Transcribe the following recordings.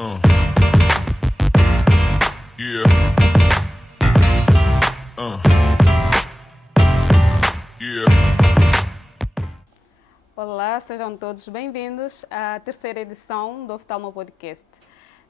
Uh. Yeah. Yeah. Olá, sejam todos bem-vindos à terceira edição do Oftalmo Podcast.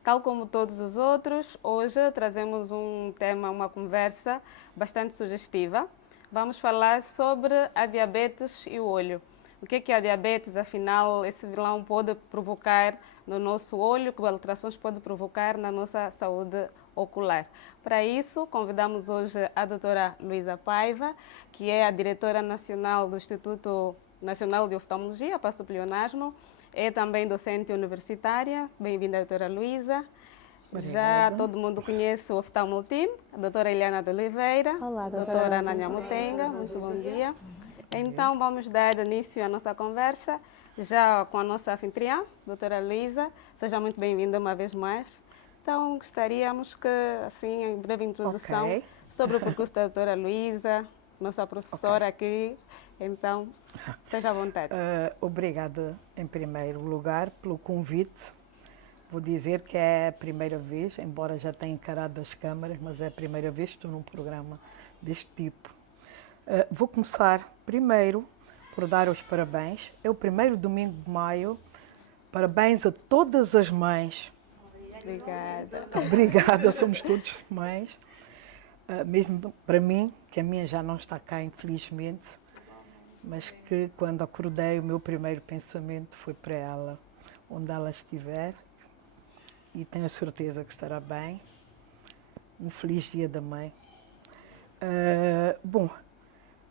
Tal como todos os outros, hoje trazemos um tema, uma conversa bastante sugestiva. Vamos falar sobre a diabetes e o olho. O que é a diabetes? Afinal, esse vilão pode provocar no nosso olho, que alterações pode provocar na nossa saúde ocular. Para isso, convidamos hoje a doutora Luísa Paiva, que é a diretora nacional do Instituto Nacional de Oftalmologia, para o pleonasmo. É também docente universitária. Bem-vinda, doutora Luísa. Já todo mundo conhece o Oftalmo Team, a doutora Eliana de Oliveira. Olá, doutora Ana Nhamutenga. Muito bom dia. Então, vamos dar início à nossa conversa, já com a nossa anfitriã, doutora Luísa. Seja muito bem-vinda uma vez mais. Então, gostaríamos que, assim, em breve introdução sobre o percurso da doutora Luísa, nossa professora aqui. Então, esteja à vontade. Obrigada, em primeiro lugar, pelo convite. Vou dizer que é a primeira vez, embora já tenha encarado as câmaras, mas é a primeira vez que estou num programa deste tipo. Vou começar primeiro por dar os parabéns. É o primeiro domingo de maio. Parabéns a todas as mães. Obrigada. Obrigada, somos todos mães. Mesmo para mim, que a minha já não está cá, infelizmente, mas que quando acordei, o meu primeiro pensamento foi para ela, onde ela estiver, e tenho a certeza que estará bem. Um feliz Dia da Mãe. Bom,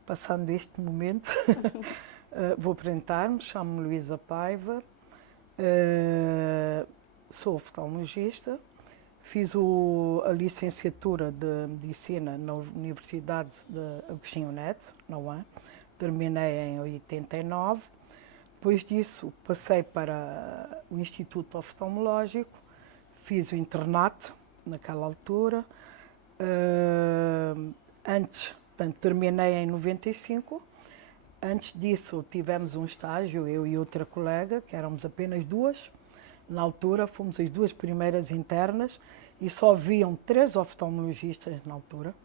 passando este momento, vou apresentar-me, chamo-me Luísa Paiva, sou oftalmologista, fiz a licenciatura de Medicina na Universidade de Agostinho Neto, na UAM, terminei em 89, depois disso passei para o Instituto Oftalmológico, fiz o internato naquela altura, portanto, terminei em 95. Antes disso, tivemos um estágio, eu e outra colega, que éramos apenas duas. Na altura, fomos as duas primeiras internas e só haviam 3 oftalmologistas na altura.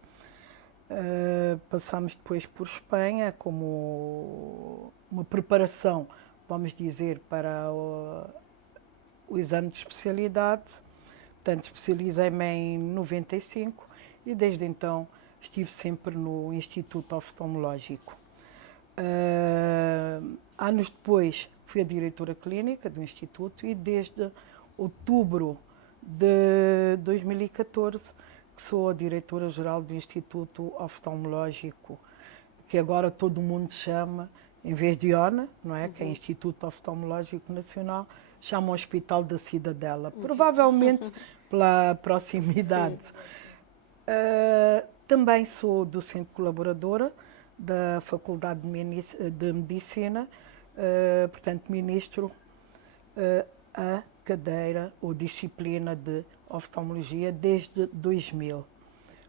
Passámos depois por Espanha como uma preparação, vamos dizer, para o exame de especialidade. Portanto, especializei-me em 95 e desde então estive sempre no Instituto Oftalmológico. Anos depois fui a diretora clínica do Instituto e desde outubro de 2014 que sou a diretora-geral do Instituto Oftalmológico, que agora todo mundo chama, em vez de ONA, não é? Que é Instituto Oftalmológico Nacional, chama o Hospital da Cidadela, provavelmente pela proximidade. Também sou docente colaboradora da Faculdade de Medicina, portanto, ministro a cadeira ou disciplina de oftalmologia desde 2000.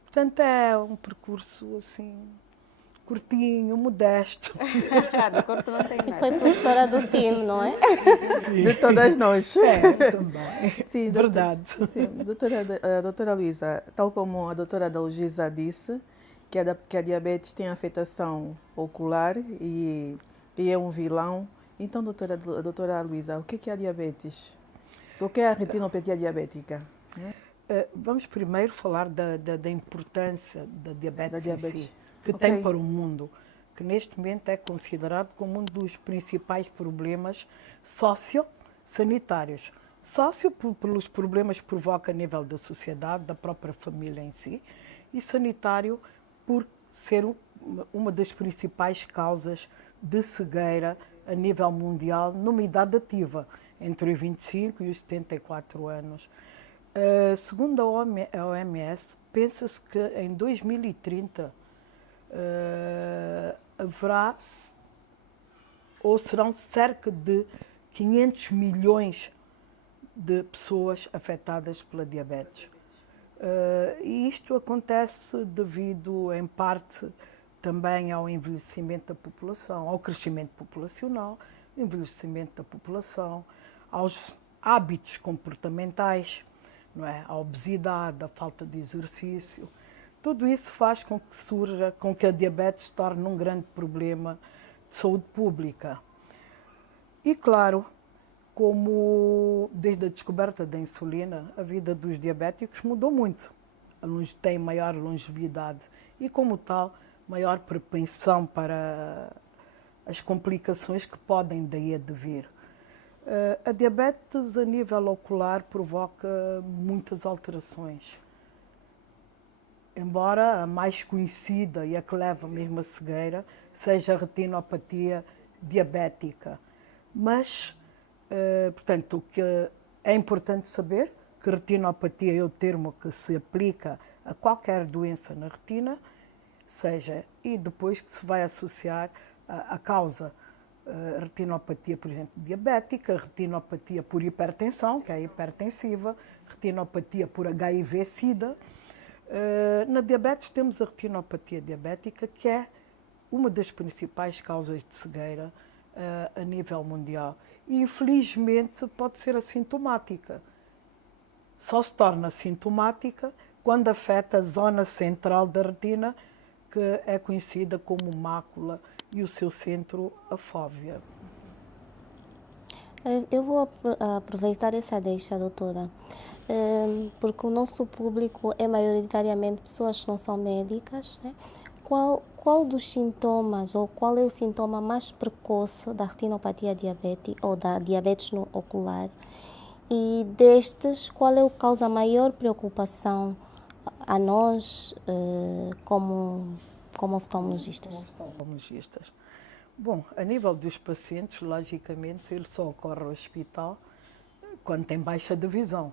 Portanto, é um percurso assim curtinho, modesto. Curto não tem nada. Foi professora do time, não é? Sim. De todas nós. Também. Sim, Verdade. Sim, doutora Luísa, tal como a doutora Dalgisa disse, que a diabetes tem afetação ocular e é um vilão. Então, doutora Luísa, o que é a diabetes? O que é a retinopatia diabética? Vamos primeiro falar da importância da diabetes, em si, que Ok. tem para o mundo, que neste momento é considerado como um dos principais problemas sociosanitários. Pelos problemas que provoca a nível da sociedade, da própria família em si, e sanitário por ser uma das principais causas de cegueira a nível mundial numa idade ativa, entre os 25 e os 74 anos. Segundo a OMS, pensa-se que em 2030 haverá ou serão cerca de 500 milhões de pessoas afetadas pela diabetes. E isto acontece devido, em parte, também ao envelhecimento da população, ao crescimento populacional, envelhecimento da população, hábitos comportamentais, não é? A obesidade, a falta de exercício. Tudo isso faz com que surja, com que a diabetes se torne um grande problema de saúde pública. E claro, como desde a descoberta da insulina, a vida dos diabéticos mudou muito. Têm maior longevidade e, como tal, maior propensão para as complicações que podem daí advir. A diabetes a nível ocular provoca muitas alterações. Embora a mais conhecida e a que leva mesmo a cegueira seja a retinopatia diabética. Mas, portanto, o que é importante saber que retinopatia é o termo que se aplica a qualquer doença na retina, e depois que se vai associar a causa retinopatia, por exemplo, diabética, retinopatia por hipertensão, que é hipertensiva, retinopatia por HIV-Sida. Na diabetes temos a retinopatia diabética, que é uma das principais causas de cegueira a nível mundial. E, infelizmente, pode ser assintomática. Só se torna sintomática quando afeta a zona central da retina, que é conhecida como mácula, e o seu centro, a fóvea. Eu vou aproveitar essa deixa, doutora, porque o nosso público é maioritariamente pessoas que não são médicas, né? Qual dos sintomas ou qual é o sintoma mais precoce da retinopatia diabética ou da diabetes ocular? E destes, qual é a causa maior preocupação a nós como oftalmologistas? Bom, a nível dos pacientes, logicamente, ele só ocorre ao hospital quando tem baixa de visão.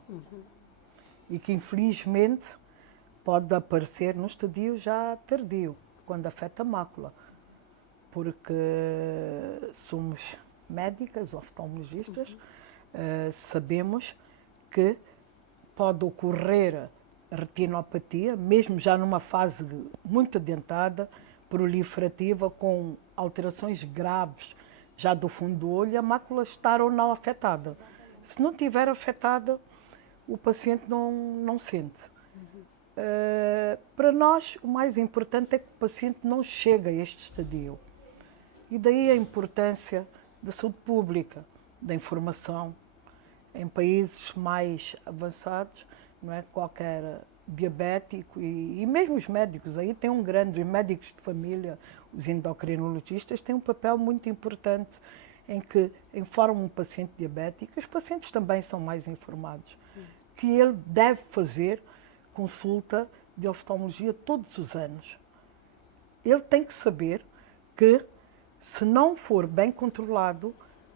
E que, infelizmente, pode aparecer no estadio já tardio, quando afeta a mácula. Porque somos médicas, oftalmologistas, sabemos que pode ocorrer a retinopatia, mesmo já numa fase muito adiantada, proliferativa, com alterações graves já do fundo do olho, a mácula estar ou não afetada. Se não estiver afetada, o paciente não sente. Para nós, o mais importante é que o paciente não chegue a este estadio. E daí a importância da saúde pública, da informação. Em países mais avançados, não é? Qualquer diabético e mesmo os médicos, aí tem os médicos de família, os endocrinologistas, têm um papel muito importante em que informam um paciente diabético, os pacientes também são mais informados, que ele deve fazer consulta de oftalmologia todos os anos. Ele tem que saber que, se não for bem controlado,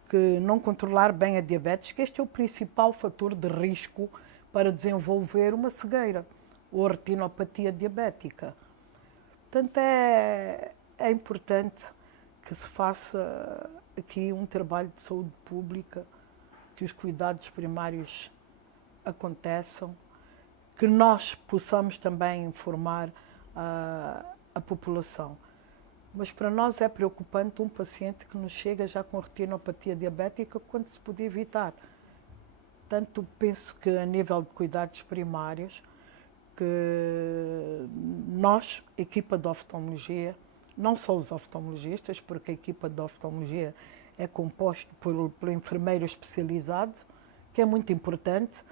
que não controlar bem a diabetes, que este é o principal fator de risco para desenvolver uma cegueira ou retinopatia diabética. Portanto, é importante que se faça aqui um trabalho de saúde pública, que os cuidados primários aconteçam, que nós possamos também informar a população. Mas para nós é preocupante um paciente que nos chega já com retinopatia diabética quando se podia evitar. Portanto, penso que a nível de cuidados primários, que nós, equipa de oftalmologia, não só os oftalmologistas, porque a equipa de oftalmologia é composta pelo enfermeiro especializado, que é muito importante,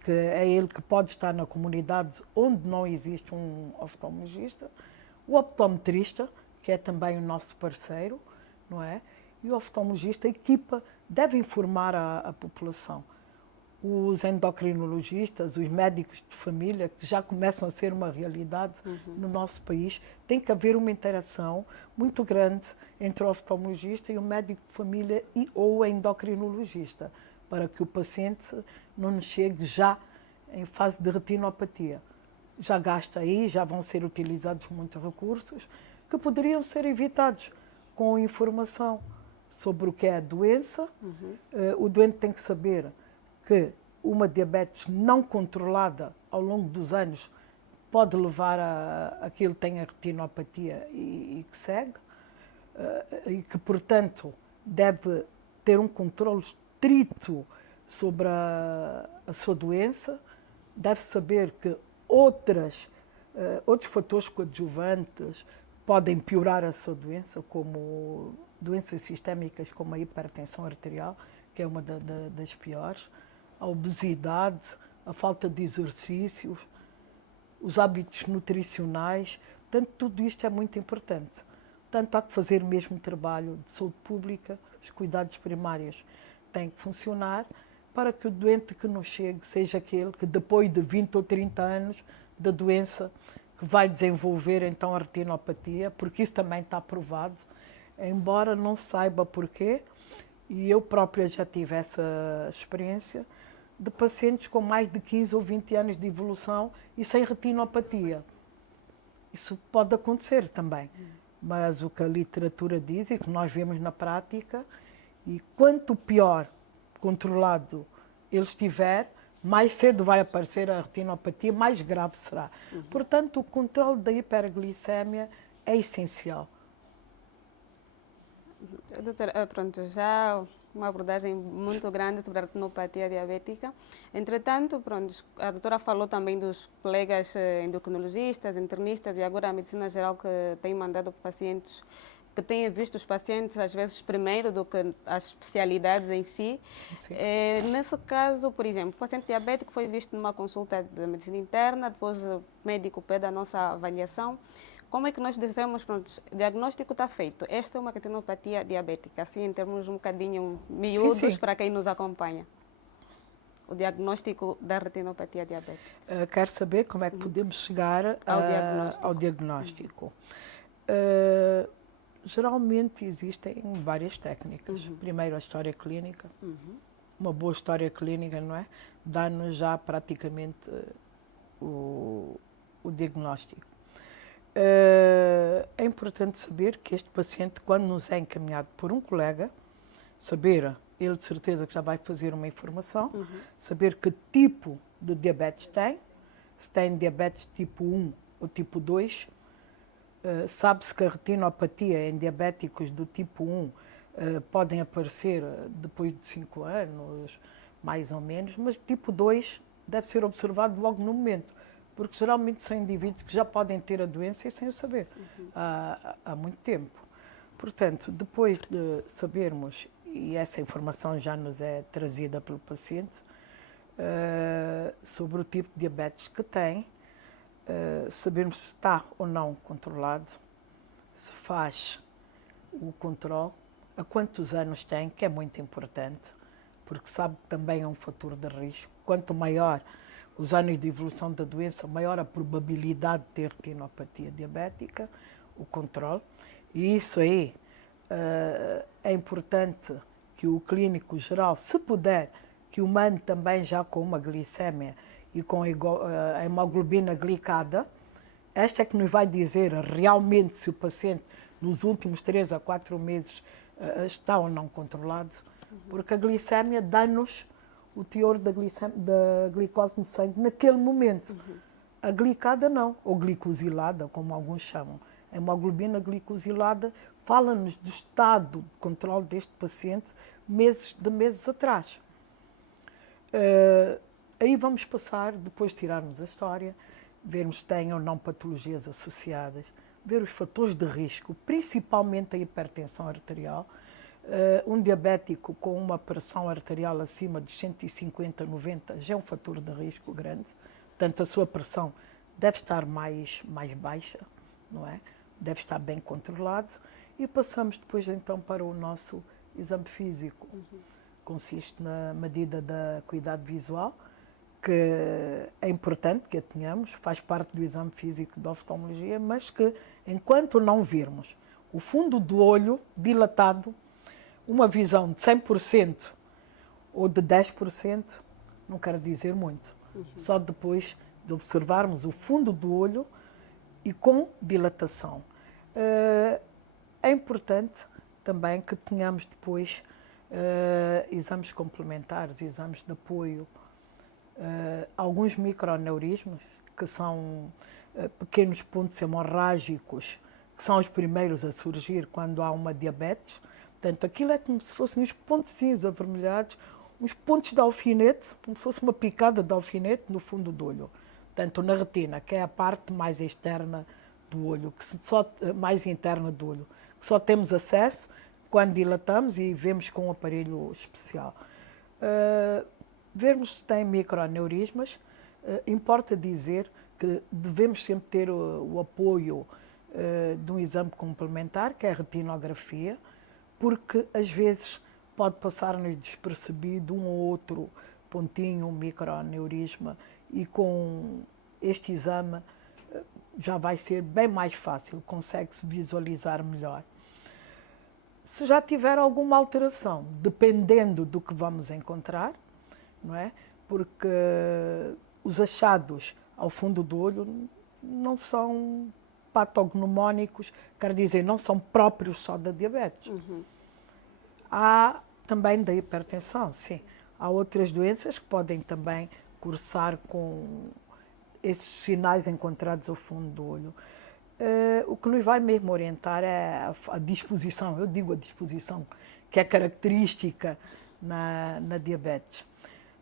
que é ele que pode estar na comunidade onde não existe um oftalmologista, o optometrista, que é também o nosso parceiro, não é? E o oftalmologista, a equipa, deve informar a população. Os endocrinologistas, os médicos de família, que já começam a ser uma realidade no nosso país, tem que haver uma interação muito grande entre o oftalmologista e o médico de família ou o endocrinologista, para que o paciente não nos chegue já em fase de retinopatia. Já gasta aí, já vão ser utilizados muitos recursos que poderiam ser evitados com informação sobre o que é a doença. O doente tem que saber que uma diabetes não controlada ao longo dos anos pode levar a que ele tenha retinopatia e que segue, e que, portanto, deve ter um controle estrito sobre a sua doença, deve saber que outros fatores coadjuvantes podem piorar a sua doença, como doenças sistémicas como a hipertensão arterial, que é uma das piores, a obesidade, a falta de exercícios, os hábitos nutricionais. Portanto, tudo isto é muito importante. Portanto, há que fazer mesmo o trabalho de saúde pública, os cuidados primários têm que funcionar para que o doente que nos chegue seja aquele que depois de 20 ou 30 anos da doença que vai desenvolver então a retinopatia, porque isso também está provado, embora não se saiba porquê, e eu própria já tive essa experiência, de pacientes com mais de 15 ou 20 anos de evolução e sem retinopatia. Isso pode acontecer também, mas o que a literatura diz e que nós vemos na prática, e quanto pior controlado ele estiver, mais cedo vai aparecer a retinopatia, mais grave será. Portanto, o controle da hiperglicemia é essencial. Doutora, pronto, já uma abordagem muito grande sobre a retinopatia diabética. Entretanto, pronto, a doutora falou também dos colegas endocrinologistas, internistas e agora a medicina geral que tem mandado pacientes, que têm visto os pacientes às vezes primeiro do que as especialidades em si. Sim. Nesse caso, por exemplo, o paciente diabético foi visto numa consulta de medicina interna, depois o médico pede a nossa avaliação. Como é que nós dizemos, pronto, o diagnóstico está feito, esta é uma retinopatia diabética, assim em termos um bocadinho miúdos sim. para quem nos acompanha. O diagnóstico da retinopatia diabética. Quero saber como é que podemos chegar ao diagnóstico. Geralmente existem várias técnicas. Primeiro, a história clínica. Uma boa história clínica, não é? Dá-nos já praticamente o diagnóstico. É importante saber que este paciente, quando nos é encaminhado por um colega, saber, ele de certeza que já vai fazer uma informação, saber que tipo de diabetes tem, se tem diabetes tipo 1 ou tipo 2, sabe-se que a retinopatia em diabéticos do tipo 1 podem aparecer depois de 5 anos, mais ou menos, mas tipo 2 deve ser observado logo no momento, porque geralmente são indivíduos que já podem ter a doença e sem o saber há muito tempo. Portanto, depois de sabermos, e essa informação já nos é trazida pelo paciente, sobre o tipo de diabetes que tem, sabermos se está ou não controlado, se faz o controle, há quantos anos tem, que é muito importante, porque sabe que também é um fator de risco. Quanto maior os anos de evolução da doença, maior a probabilidade de ter retinopatia diabética, o controle. E isso aí é importante que o clínico geral, se puder, que o mande também já com uma glicemia e com a hemoglobina glicada. Esta é que nos vai dizer realmente se o paciente nos últimos 3 a 4 meses está ou não controlado, porque a glicemia dá-nos o teor da glicose no sangue naquele momento. A glicada não, ou glicosilada, como alguns chamam. A hemoglobina glicosilada fala-nos do estado de controle deste paciente de meses atrás. Aí vamos passar, depois de tirarmos a história, vermos se tem ou não patologias associadas, ver os fatores de risco, principalmente a hipertensão arterial. Um diabético com uma pressão arterial acima de 150/90 já é um fator de risco grande, portanto a sua pressão deve estar mais baixa, não é? Deve estar bem controlado. E passamos depois então para o nosso exame físico. Consiste na medida da acuidade visual, que é importante que a tenhamos, faz parte do exame físico da oftalmologia, mas que enquanto não virmos o fundo do olho dilatado, uma visão de 100% ou de 10% não quer dizer muito. Só depois de observarmos o fundo do olho e com dilatação. É importante também que tenhamos depois exames complementares, exames de apoio, alguns microneurismos, que são pequenos pontos hemorrágicos, que são os primeiros a surgir quando há uma diabetes. Portanto, aquilo é como se fossem os pontozinhos avermelhados uns pontos de alfinete, como se fosse uma picada de alfinete no fundo do olho. Portanto, na retina, que é a parte mais externa do olho, mais interna do olho, que só temos acesso quando dilatamos e vemos com um aparelho especial. Vermos se tem microaneurismas, importa dizer que devemos sempre ter o apoio de um exame complementar, que é a retinografia, porque às vezes pode passar-nos despercebido um ou outro pontinho, um microaneurisma, e com este exame já vai ser bem mais fácil, consegue-se visualizar melhor. Se já tiver alguma alteração, dependendo do que vamos encontrar, não é? Porque os achados ao fundo do olho não são patognomónicos, quer dizer, não são próprios só da diabetes. Há também da hipertensão, sim. Há outras doenças que podem também cursar com esses sinais encontrados ao fundo do olho. O que nos vai mesmo orientar é a disposição, eu digo a disposição, que é característica na diabetes.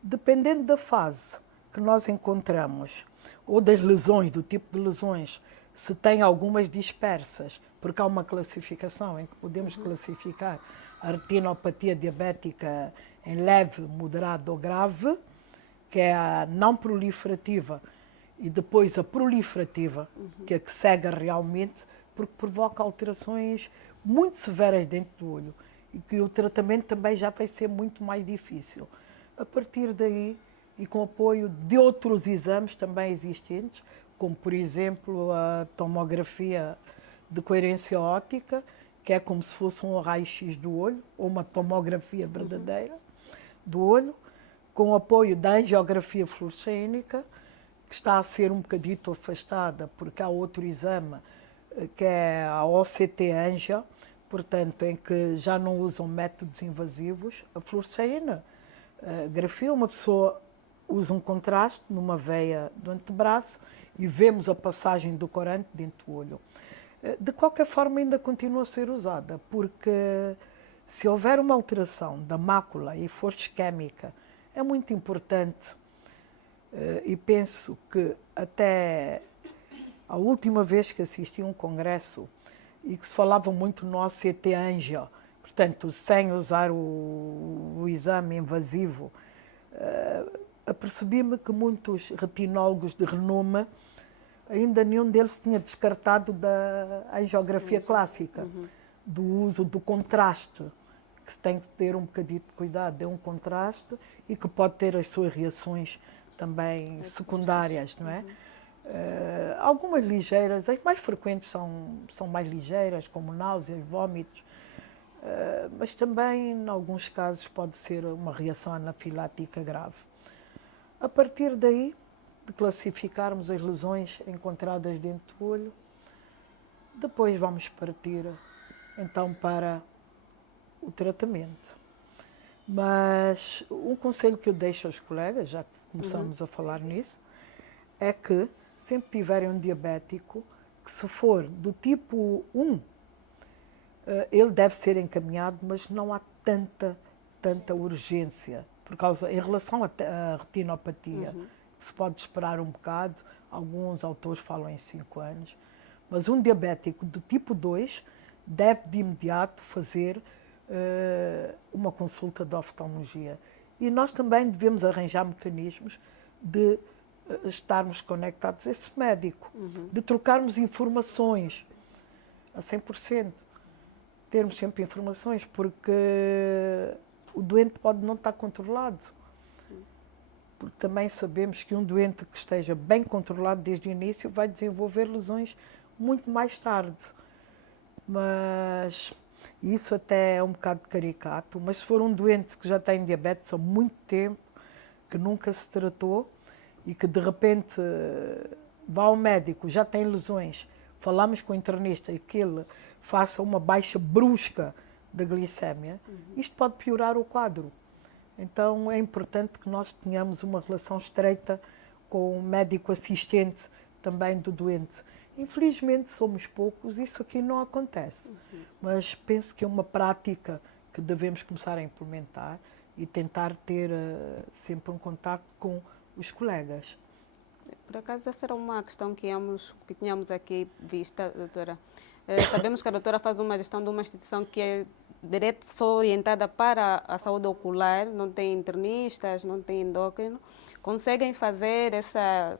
Dependendo da fase que nós encontramos, ou das lesões, do tipo de lesões, se tem algumas dispersas, porque há uma classificação em que podemos classificar a retinopatia diabética em leve, moderada ou grave, que é a não proliferativa, e depois a proliferativa, que é a que cega realmente, porque provoca alterações muito severas dentro do olho e que o tratamento também já vai ser muito mais difícil. A partir daí, e com apoio de outros exames também existentes, como por exemplo a tomografia de coerência óptica, que é como se fosse um raio-x do olho, ou uma tomografia verdadeira do olho, com o apoio da angiografia fluorescênica, que está a ser um bocadito afastada, porque há outro exame, que é a OCT Angio, portanto, em que já não usam métodos invasivos. A fluorescenografia, uma pessoa usa um contraste numa veia do antebraço e vemos a passagem do corante dentro do olho. De qualquer forma, ainda continua a ser usada, porque se houver uma alteração da mácula e for isquémica, é muito importante. E penso que até a última vez que assisti a um congresso e que se falava muito no OCT Angio, portanto, sem usar o exame invasivo, apercebi-me que muitos retinólogos de renome, ainda nenhum deles tinha descartado da angiografia clássica, do uso do contraste, que se tem que ter um bocadinho de cuidado, é um contraste e que pode ter as suas reações também secundárias, não é? Algumas ligeiras, as mais frequentes são mais ligeiras, como náuseas, vômitos, mas também, em alguns casos, pode ser uma reação anafilática grave. A partir daí, de classificarmos as lesões encontradas dentro do olho, depois vamos partir, então, para o tratamento. Mas um conselho que eu deixo aos colegas, já que começamos a falar nisso, é que sempre tiverem um diabético, que se for do tipo 1, ele deve ser encaminhado, mas não há tanta urgência, em relação à retinopatia, que se pode esperar um bocado, alguns autores falam em 5 anos, mas um diabético do tipo 2 deve de imediato fazer uma consulta de oftalmologia. E nós também devemos arranjar mecanismos de estarmos conectados a esse médico, de trocarmos informações a 100%, termos sempre informações, porque o doente pode não estar controlado. Porque também sabemos que um doente que esteja bem controlado desde o início vai desenvolver lesões muito mais tarde. Mas isso até é um bocado caricato, mas se for um doente que já tem diabetes há muito tempo, que nunca se tratou e que de repente vá ao médico, já tem lesões, falamos com o internista e que ele faça uma baixa brusca da glicémia, isto pode piorar o quadro. Então é importante que nós tenhamos uma relação estreita com o médico assistente também do doente. Infelizmente somos poucos, isso aqui não acontece, mas penso que é uma prática que devemos começar a implementar e tentar ter sempre um contato com os colegas. Por acaso, essa era uma questão que tínhamos aqui vista, doutora. Sabemos que a doutora faz uma gestão de uma instituição que é direto só orientada para a saúde ocular, não tem internistas, não tem endócrino. Conseguem fazer essa...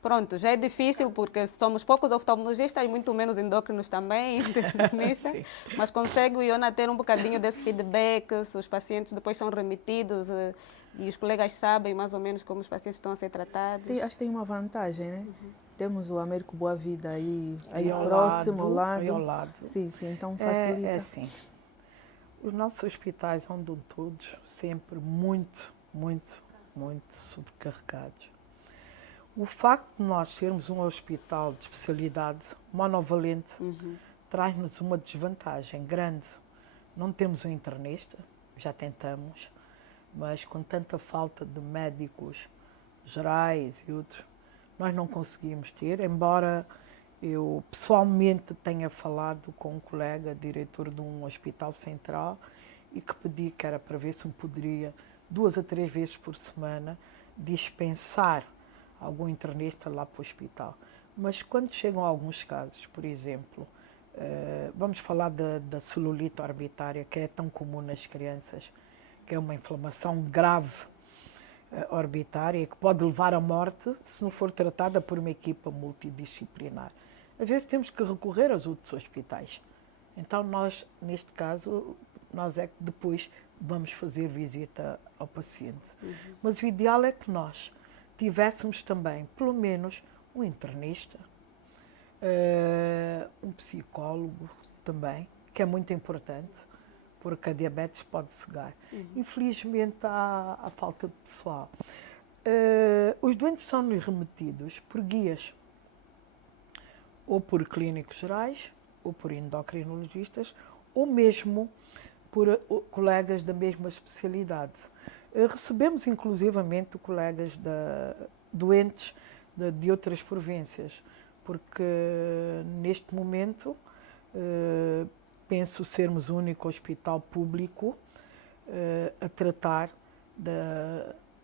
Pronto, já é difícil porque somos poucos oftalmologistas e muito menos endócrinos também, internistas, mas consegue o IONA ter um bocadinho desse feedback, se os pacientes depois são remitidos e os colegas sabem mais ou menos como os pacientes estão a ser tratados. Acho que tem uma vantagem, né? Temos o Américo Boa Vida aí ao próximo, ao lado. Aí ao lado. Sim, então facilita. É assim, os nossos hospitais andam todos sempre muito sobrecarregados. O facto de nós sermos um hospital de especialidade monovalente traz-nos uma desvantagem grande. Não temos um internista, já tentamos, mas com tanta falta de médicos gerais e outros, nós não conseguimos ter, embora eu pessoalmente tenha falado com um colega, diretor de um hospital central, e que pedi que era para ver se me poderia, 2 a 3 vezes por semana, dispensar algum internista lá para o hospital. Mas quando chegam alguns casos, por exemplo, vamos falar da celulite orbitária, que é tão comum nas crianças, que é uma inflamação grave orbitária, que pode levar à morte se não for tratada por uma equipa multidisciplinar. Às vezes temos que recorrer aos outros hospitais. Então nós, neste caso, nós é que depois vamos fazer visita ao paciente. Mas o ideal é que nós tivéssemos também, pelo menos, um internista, um psicólogo também, que é muito importante, porque a diabetes pode cegar. Infelizmente, há falta de pessoal. Os doentes são-nos remetidos por guias, ou por clínicos gerais, ou por endocrinologistas, ou mesmo por colegas da mesma especialidade. Recebemos, inclusivamente, colegas doentes de outras províncias, porque neste momento penso sermos o único hospital público a tratar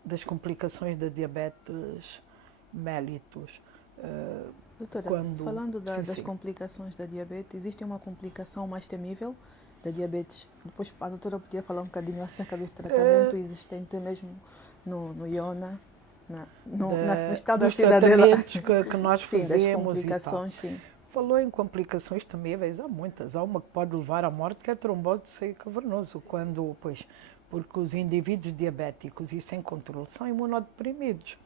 das complicações da diabetes mellitus. Doutora, falando das complicações da diabetes, existe uma complicação mais temível da diabetes? Depois a doutora podia falar um bocadinho acerca do tratamento existente mesmo no IONA, no Hospital da Cidadela. Dos tratamentos que nós fazemos. Das complicações, sim. Falou em complicações temíveis, há muitas. Há uma que pode levar à morte, que é a trombose de seio cavernoso, porque os indivíduos diabéticos e sem controle são imunodeprimidos.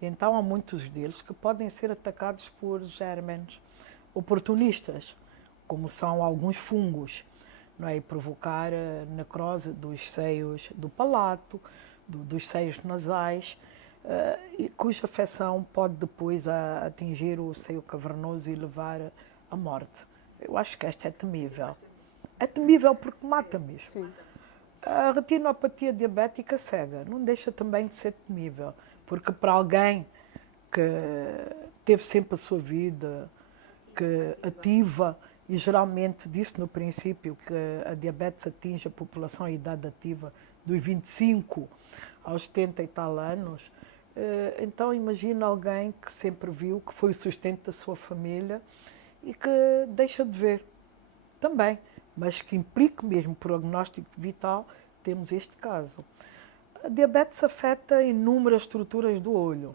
Então há muitos deles que podem ser atacados por gérmenes oportunistas, como são alguns fungos, não é? E provocar necrose dos seios do palato, dos seios nasais, cuja afecção pode depois atingir o seio cavernoso e levar à morte. Eu acho que esta é temível. É temível porque mata mesmo. A retinopatia diabética cega não deixa também de ser temível, porque para alguém que teve sempre a sua vida que ativa, e geralmente disse no princípio que a diabetes atinge a população em idade ativa dos 25 aos 70 e tal anos, então imagina alguém que sempre viu, que foi o sustento da sua família e que deixa de ver também, mas que implique mesmo prognóstico vital, temos este caso. A diabetes afeta inúmeras estruturas do olho,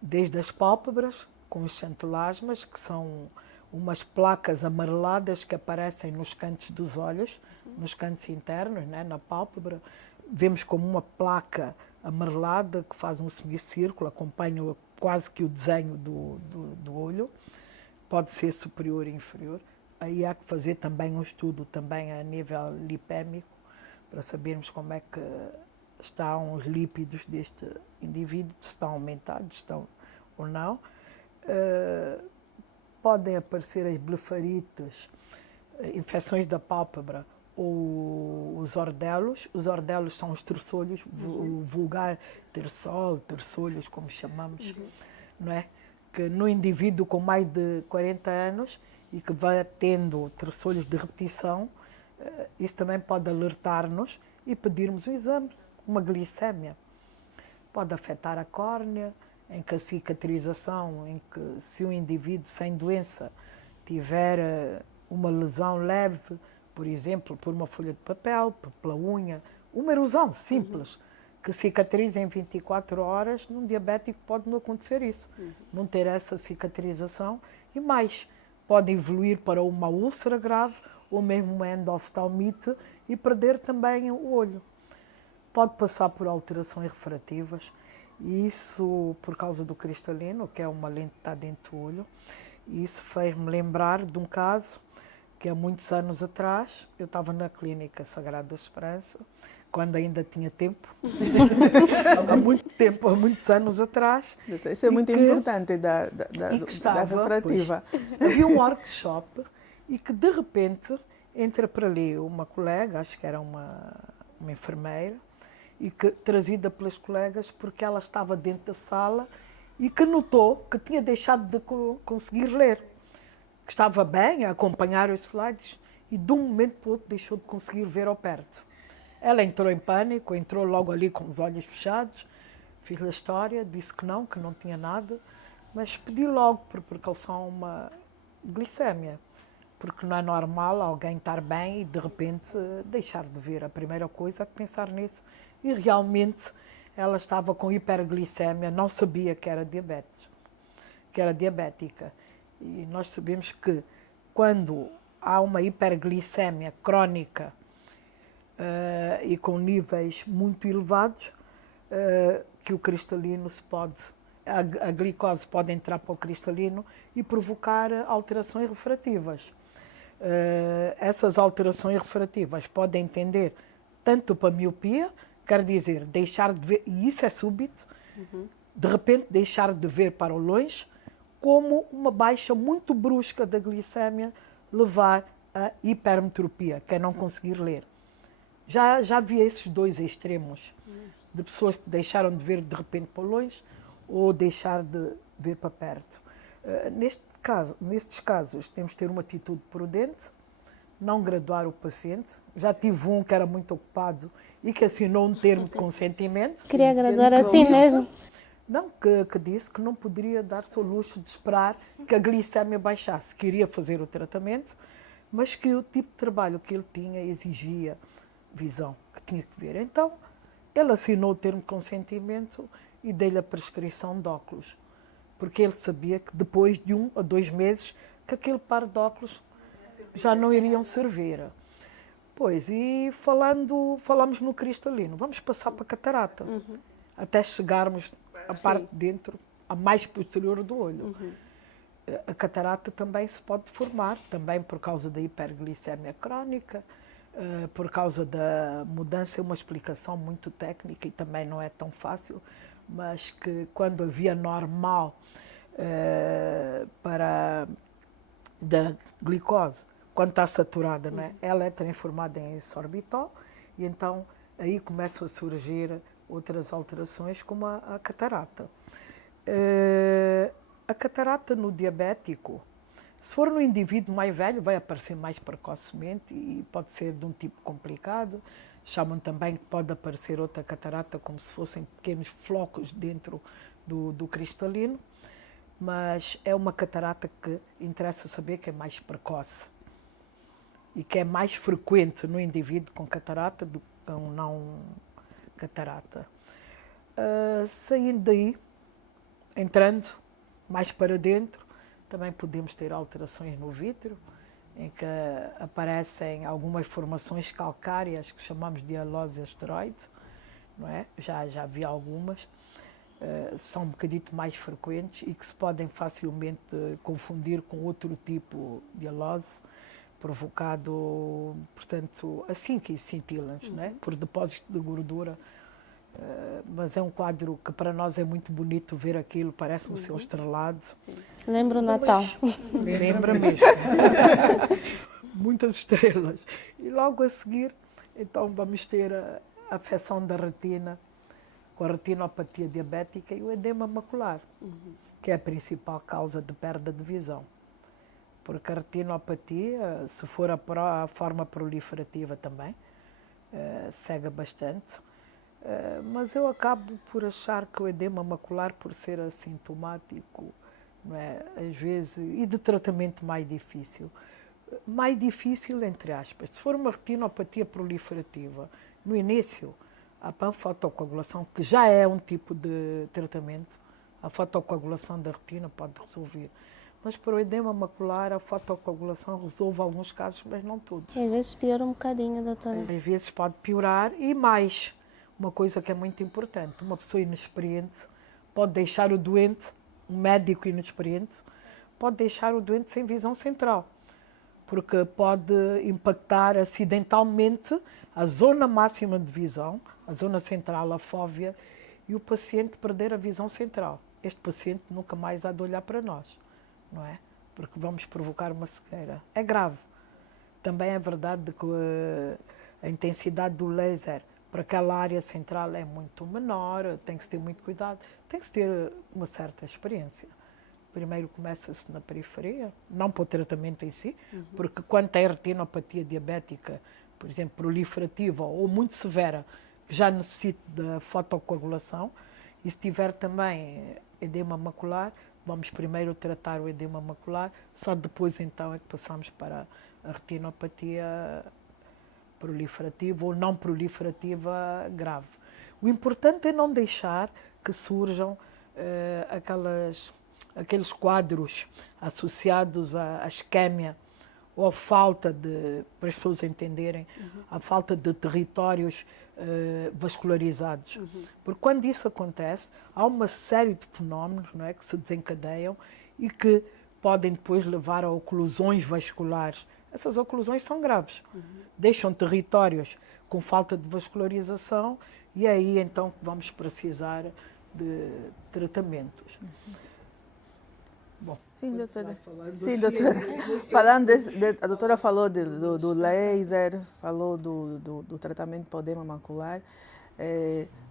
desde as pálpebras, com os xantelasmas, que são umas placas amareladas que aparecem nos cantos dos olhos, nos cantos internos, né, na pálpebra. Vemos como uma placa amarelada que faz um semicírculo, acompanha quase que o desenho do olho. Pode ser superior e inferior. Aí há que fazer também um estudo também a nível lipémico, para sabermos como é que estão os lípidos deste indivíduo, se estão aumentados, se estão ou não. Podem aparecer as blefarites, infecções da pálpebra ou os ordelos. Os ordelos são os terçolhos, o vulgar terçolhos, como chamamos, não é? Que no indivíduo com mais de 40 anos e que vai tendo terçolhos de repetição, isso também pode alertar-nos e pedirmos um exame, uma glicémia. Pode afetar a córnea, em que a cicatrização, em que se um indivíduo sem doença tiver uma lesão leve, por exemplo, por uma folha de papel, pela unha, uma erosão simples, que cicatriza em 24 horas, num diabético pode não acontecer isso, não ter essa cicatrização e mais, pode evoluir para uma úlcera grave ou mesmo uma endoftalmite e perder também o olho. Pode passar por alterações refrativas, e isso por causa do cristalino, que é uma lente que está dentro do olho. E isso fez-me lembrar de um caso que há muitos anos atrás, eu estava na Clínica Sagrada Esperança, quando ainda tinha tempo, há muito tempo, há muitos anos atrás. Isso é muito importante da refrativa. Havia um workshop e que de repente entra para ali uma colega, acho que era uma enfermeira, e que, trazida pelas colegas porque ela estava dentro da sala e que notou que tinha deixado de conseguir ler, que estava bem a acompanhar os slides e de um momento para o outro deixou de conseguir ver ao perto. Ela entrou em pânico, entrou logo ali com os olhos fechados, fiz a história, disse que não tinha nada, mas pedi logo por precaução uma glicémia, porque não é normal alguém estar bem e de repente deixar de ver. A primeira coisa é pensar nisso. E realmente ela estava com hiperglicemia, não sabia que era diabetes, que era diabética. E nós sabemos que quando há uma hiperglicemia crónica e com níveis muito elevados, que o cristalino a glicose pode entrar para o cristalino e provocar alterações refrativas. Essas alterações refrativas podem tender tanto para a miopia, quer dizer, deixar de ver, e isso é súbito, de repente deixar de ver para o longe, como uma baixa muito brusca da glicémia levar a hipermetropia, que é não conseguir ler. Já havia esses dois extremos, de pessoas que deixaram de ver de repente para longe ou deixar de ver para perto. Nestes casos, temos de ter uma atitude prudente, não graduar o paciente. Já tive um que era muito ocupado e que assinou um termo de consentimento. Queria graduar assim mesmo? Não, que disse que não poderia dar-se ao luxo de esperar que a glicemia baixasse. Queria fazer o tratamento, mas que o tipo de trabalho que ele tinha exigia visão, que tinha que ver. Então, ele assinou o termo de consentimento e dei-lhe a prescrição de óculos, porque ele sabia que depois de 1 a 2 meses que aquele par de óculos já não iriam servir. Pois, e falamos no cristalino, vamos passar para a catarata, até chegarmos à parte de dentro, a mais posterior do olho. A catarata também se pode formar, também por causa da hiperglicemia crónica, por causa da mudança, é uma explicação muito técnica e também não é tão fácil, mas que quando a via normal da glicose, quando está saturada, não é? Ela é transformada em sorbitol e então aí começam a surgir outras alterações como a catarata. A catarata no diabético, se for no indivíduo mais velho, vai aparecer mais precocemente e pode ser de um tipo complicado. Chamam também que pode aparecer outra catarata como se fossem pequenos flocos dentro do cristalino, mas é uma catarata que interessa saber que é mais precoce e que é mais frequente no indivíduo com catarata do que um não catarata. Saindo daí, entrando mais para dentro, também podemos ter alterações no vítreo, em que aparecem algumas formações calcárias que chamamos de hialose asteroide, não é? Já vi algumas, são um bocadito mais frequentes e que se podem facilmente confundir com outro tipo de hialose, provocado, portanto, assim que cintilantes, né? Por depósito de gordura. Mas é um quadro que para nós é muito bonito ver aquilo, parece um céu estrelado. Lembra o Natal. Lembra mesmo. Muitas estrelas. E logo a seguir, então vamos ter a afecção da retina, com a retinopatia diabética e o edema macular, que é a principal causa de perda de visão. Porque a retinopatia, se for a forma proliferativa também, cega bastante. Mas eu acabo por achar que o edema macular, por ser assintomático, não é? Às vezes, e de tratamento mais difícil entre aspas. Se for uma retinopatia proliferativa, no início, a panfotocoagulação, que já é um tipo de tratamento, a fotocoagulação da retina pode resolver. Mas para o edema macular, a fotocoagulação resolve alguns casos, mas não todos. E às vezes piora um bocadinho, doutora. Às vezes pode piorar e mais. Uma coisa que é muito importante, uma pessoa inexperiente pode deixar o doente, um médico inexperiente, pode deixar o doente sem visão central, porque pode impactar acidentalmente a zona máxima de visão, a zona central, a fóvea, e o paciente perder a visão central. Este paciente nunca mais há de olhar para nós, não é? Porque vamos provocar uma cegueira. É grave. Também é verdade que a intensidade do laser para aquela área central é muito menor, tem que se ter muito cuidado, tem que se ter uma certa experiência. Primeiro começa-se na periferia, não para o tratamento em si, porque quando tem retinopatia diabética, por exemplo, proliferativa ou muito severa, que já necessita da fotocoagulação, e se tiver também edema macular, vamos primeiro tratar o edema macular, só depois então é que passamos para a retinopatia proliferativa ou não proliferativa grave. O importante é não deixar que surjam aqueles quadros associados à isquémia ou à falta de, para as pessoas entenderem, a falta de territórios vascularizados. Porque quando isso acontece, há uma série de fenómenos, não é, que se desencadeiam e que podem depois levar a oclusões vasculares. Essas oclusões são graves. Deixam territórios com falta de vascularização e aí então vamos precisar de tratamentos. Bom, sim, doutora. Sim, doutora. A doutora falou do laser, falou do tratamento para o edema macular.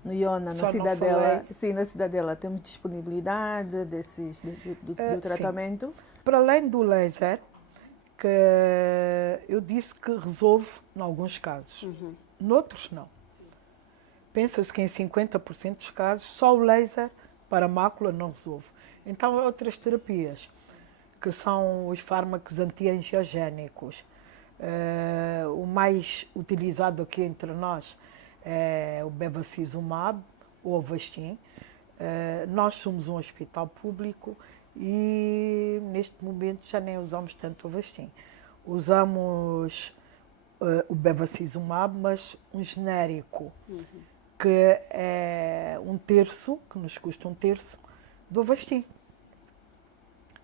No Iona, na Cidadela, temos disponibilidade do tratamento? Sim. Para além do laser, que eu disse que resolve em alguns casos, noutros não. Pensa-se que em 50% dos casos só o laser para a mácula não resolve. Então, há outras terapias, que são os fármacos anti-angiogénicos. O mais utilizado aqui entre nós é o bevacizumab ou Avastin. Nós somos um hospital público e neste momento já nem usamos tanto o Avastin. Usamos o bevacizumab, mas um genérico, que é um terço, que nos custa um terço, do Avastin.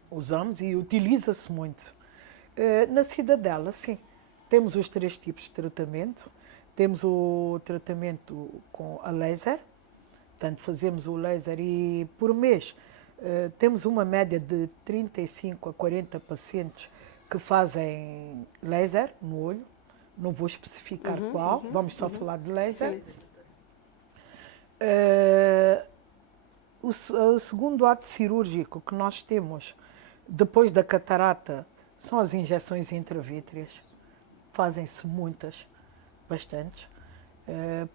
Usamos e utiliza-se muito. Na Cidadela, sim, temos os 3 tipos de tratamento. Temos o tratamento com a laser, portanto fazemos o laser e por mês temos uma média de 35 a 40 pacientes que fazem laser no olho. Não vou especificar qual, vamos só falar de laser. O segundo ato cirúrgico que nós temos depois da catarata são as injeções intravítreas. Fazem-se muitas, bastantes.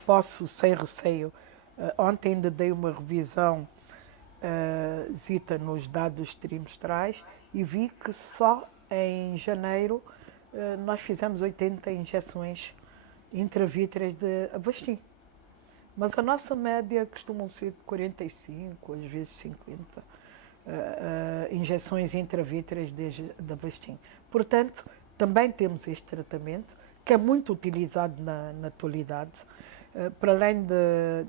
Posso, sem receio, ontem ainda dei uma revisão zita nos dados trimestrais e vi que só em janeiro nós fizemos 80 injeções intravítreas de Avastin. Mas a nossa média costumam ser de 45, às vezes 50 injeções intravítreas de Avastin. Portanto, também temos este tratamento, que é muito utilizado na atualidade. Para além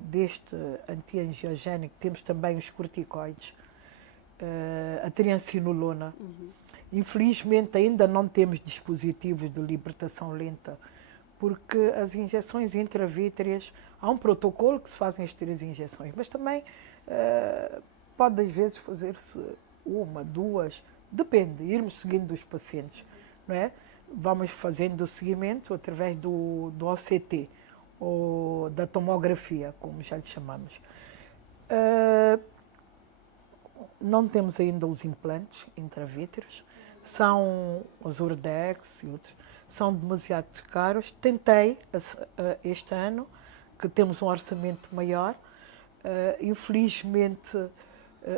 deste anti-angiogénico, temos também os corticoides, a triancinolona. Infelizmente, ainda não temos dispositivos de libertação lenta, porque as injeções intravítreas, há um protocolo que se fazem as 3 injeções, mas também pode às vezes fazer-se 1, 2, depende, irmos seguindo os pacientes, não é? Vamos fazendo o seguimento através do OCT, ou da tomografia, como já lhe chamamos. Não temos ainda os implantes intravítreos, são os Urdex e outros. são demasiado caros. Tentei este ano, que temos um orçamento maior, infelizmente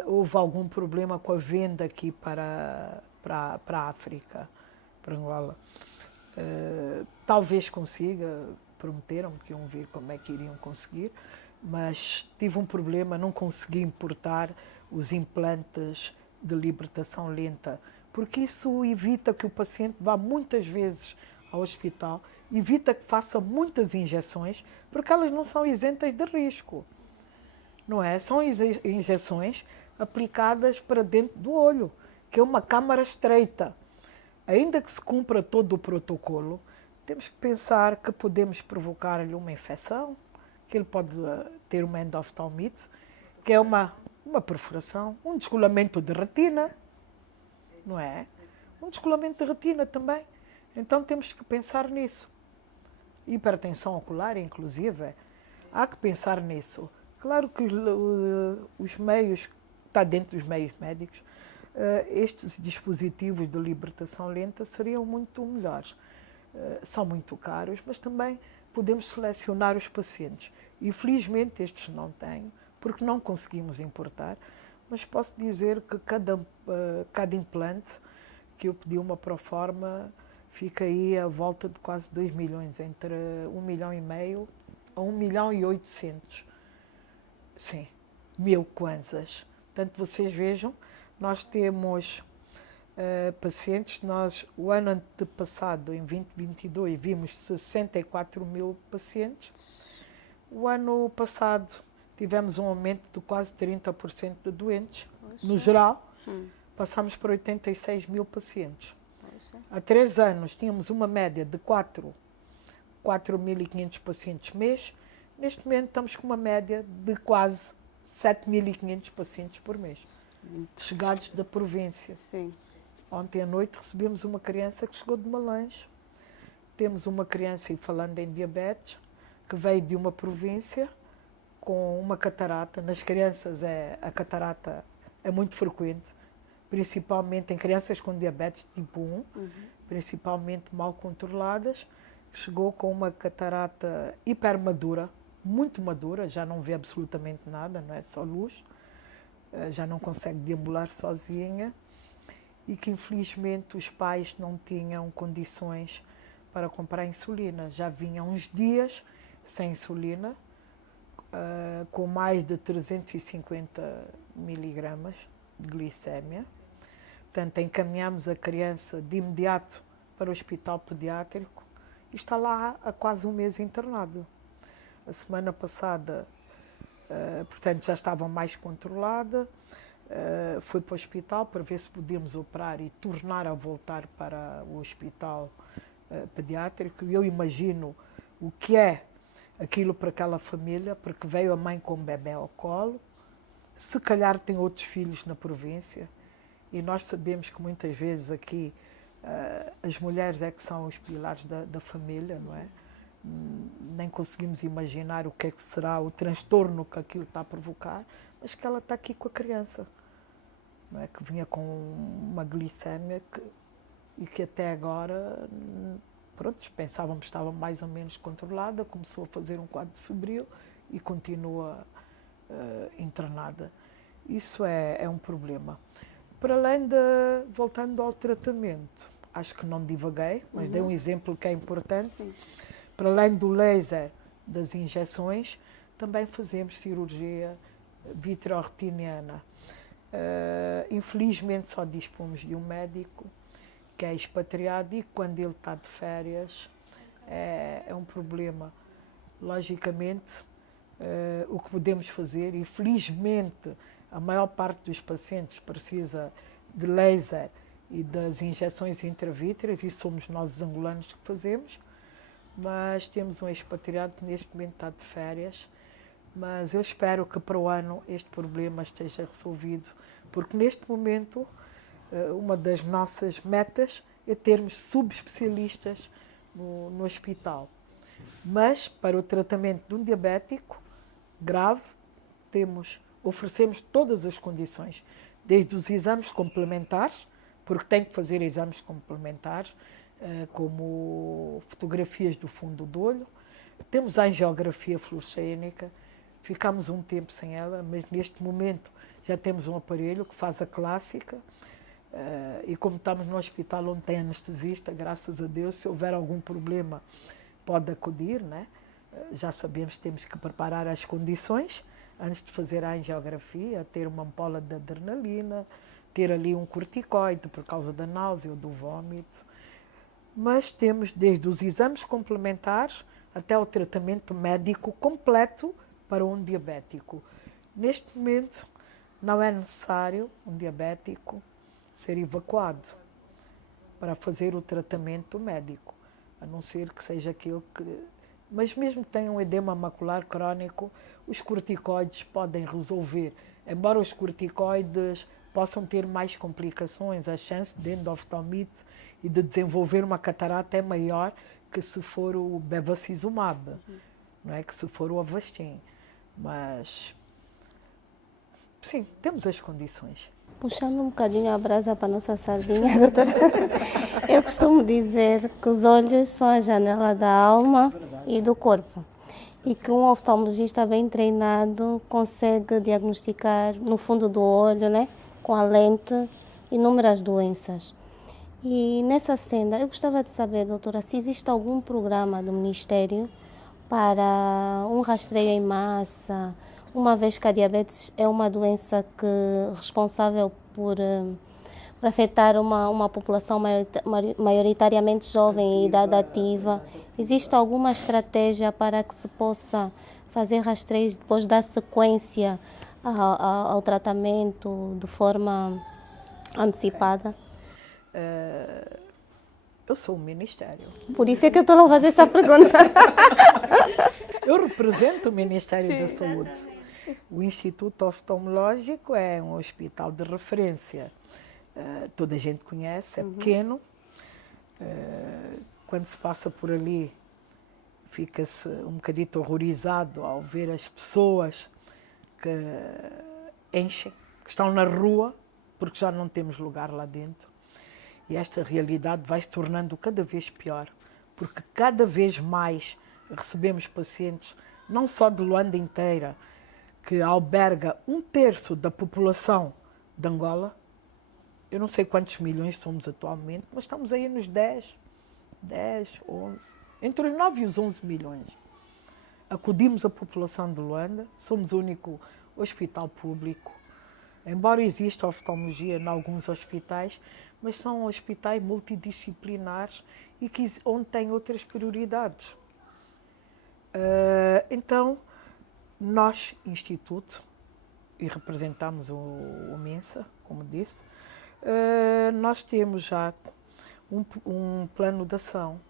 houve algum problema com a venda aqui para a África, para Angola. Talvez consiga, prometeram-me que iam ver como é que iriam conseguir, mas tive um problema, não consegui importar os implantes de libertação lenta, porque isso evita que o paciente vá muitas vezes ao hospital, evita que faça muitas injeções, porque elas não são isentas de risco, não é? São injeções aplicadas para dentro do olho, que é uma câmara estreita. Ainda que se cumpra todo o protocolo, temos que pensar que podemos provocar-lhe uma infecção, que ele pode ter uma endoftalmite, que é uma perfuração, um descolamento de retina, não é? Um descolamento de retina também. Então temos que pensar nisso. Hipertensão ocular, inclusive, há que pensar nisso. Claro que os meios, está dentro dos meios médicos, estes dispositivos de libertação lenta seriam muito melhores. São muito caros, mas também podemos selecionar os pacientes. Infelizmente estes não têm, porque não conseguimos importar, mas posso dizer que cada implante que eu pedi uma proforma fica aí à volta de quase 2 milhões, entre 1,5 milhão a 1,8 milhão. Sim, 1.000 kwanzas. Portanto, vocês vejam, nós temos pacientes, o ano antepassado, em 2022, vimos 64 mil pacientes. O ano passado tivemos um aumento de quase 30% de doentes. No geral, passamos para 86 mil pacientes. Há 3 anos tínhamos uma média de 4.500 pacientes mês. Neste momento estamos com uma média de quase 7.500 pacientes por mês, chegados da província. Sim. Ontem à noite recebemos uma criança que chegou de Malange. Temos uma criança, e falando em diabetes, que veio de uma província com uma catarata. Nas crianças a catarata é muito frequente, principalmente em crianças com diabetes tipo 1, principalmente mal controladas. Chegou com uma catarata hipermadura, muito madura, já não vê absolutamente nada, não é só luz, já não consegue deambular sozinha, e que infelizmente os pais não tinham condições para comprar insulina. Já vinha uns dias sem insulina, com mais de 350 miligramas de glicémia. Portanto, encaminhamos a criança de imediato para o hospital pediátrico e está lá há quase um mês internado. A semana passada, portanto, já estava mais controlada, foi para o hospital para ver se podíamos operar e tornar a voltar para o hospital pediátrico. Eu imagino o que é aquilo para aquela família, porque veio a mãe com o bebê ao colo, se calhar tem outros filhos na província, e nós sabemos que muitas vezes aqui as mulheres é que são os pilares da família, não é? Nem conseguimos imaginar o que é que será o transtorno que aquilo está a provocar, mas que ela está aqui com a criança, não é? Que vinha com uma glicémia e que até agora, pronto, pensávamos que estava mais ou menos controlada, começou a fazer um quadro febril e continua internada. Isso é um problema. Para além voltando ao tratamento, acho que não divaguei, mas dei um exemplo que é importante. Sim. Para além do laser, das injeções, também fazemos cirurgia vitreoretiniana. Infelizmente só dispomos de um médico que é expatriado e quando ele está de férias é um problema. Logicamente, o que podemos fazer, e felizmente a maior parte dos pacientes precisa de laser e das injeções intravítreas, e somos nós os angolanos que fazemos, mas temos um expatriado que neste momento está de férias, mas eu espero que para o ano este problema esteja resolvido, porque neste momento uma das nossas metas é termos subespecialistas no hospital. Mas para o tratamento de um diabético grave, oferecemos todas as condições, desde os exames complementares, porque tem que fazer exames complementares, como fotografias do fundo do olho. Temos a angiografia fluorescênica, ficámos um tempo sem ela, mas neste momento já temos um aparelho que faz a clássica. E como estamos no hospital onde tem anestesista, graças a Deus, se houver algum problema pode acudir, né? Já sabemos que temos que preparar as condições antes de fazer a angiografia, ter uma ampola de adrenalina, ter ali um corticoide por causa da náusea ou do vômito. Mas temos desde os exames complementares até o tratamento médico completo para um diabético. Neste momento, não é necessário um diabético ser evacuado para fazer o tratamento médico, a não ser que seja aquele que... Mas mesmo que tenha um edema macular crónico, os corticoides podem resolver. Embora os corticoides possam ter mais complicações, a chance de endoftalmite e de desenvolver uma catarata é maior que se for o bevacizumab, não é que se for o Avastin. Mas, sim, temos as condições. Puxando um bocadinho a brasa para a nossa sardinha, doutora. Eu costumo dizer que os olhos são a janela da alma e do corpo. E que um oftalmologista bem treinado consegue diagnosticar no fundo do olho, né, com a lente, inúmeras doenças. E nessa senda, eu gostava de saber, doutora, se existe algum programa do Ministério para um rastreio em massa, uma vez que a diabetes é uma doença responsável por afetar uma população maioritariamente jovem e idade ativa. Existe alguma estratégia para que se possa fazer rastreios, depois dar sequência ao tratamento de forma antecipada? Eu sou o Ministério. Por isso é que eu estou a fazer essa pergunta. Eu represento o Ministério da Saúde. O Instituto Oftalmológico é um hospital de referência. Toda a gente conhece, é pequeno. Quando se passa por ali, fica-se um bocadito horrorizado ao ver as pessoas que enchem, que estão na rua, porque já não temos lugar lá dentro. E esta realidade vai se tornando cada vez pior, porque cada vez mais recebemos pacientes, não só de Luanda inteira, que alberga 1/3 da população de Angola. Eu não sei quantos milhões somos atualmente, mas estamos aí nos 10, 11, entre os 9 e os 11 milhões. Acudimos a população de Luanda, somos o único hospital público. Embora exista oftalmologia em alguns hospitais, mas são hospitais multidisciplinares e onde têm outras prioridades. Então, nós, Instituto, e representamos o Mensa, como disse, nós temos já um plano de ação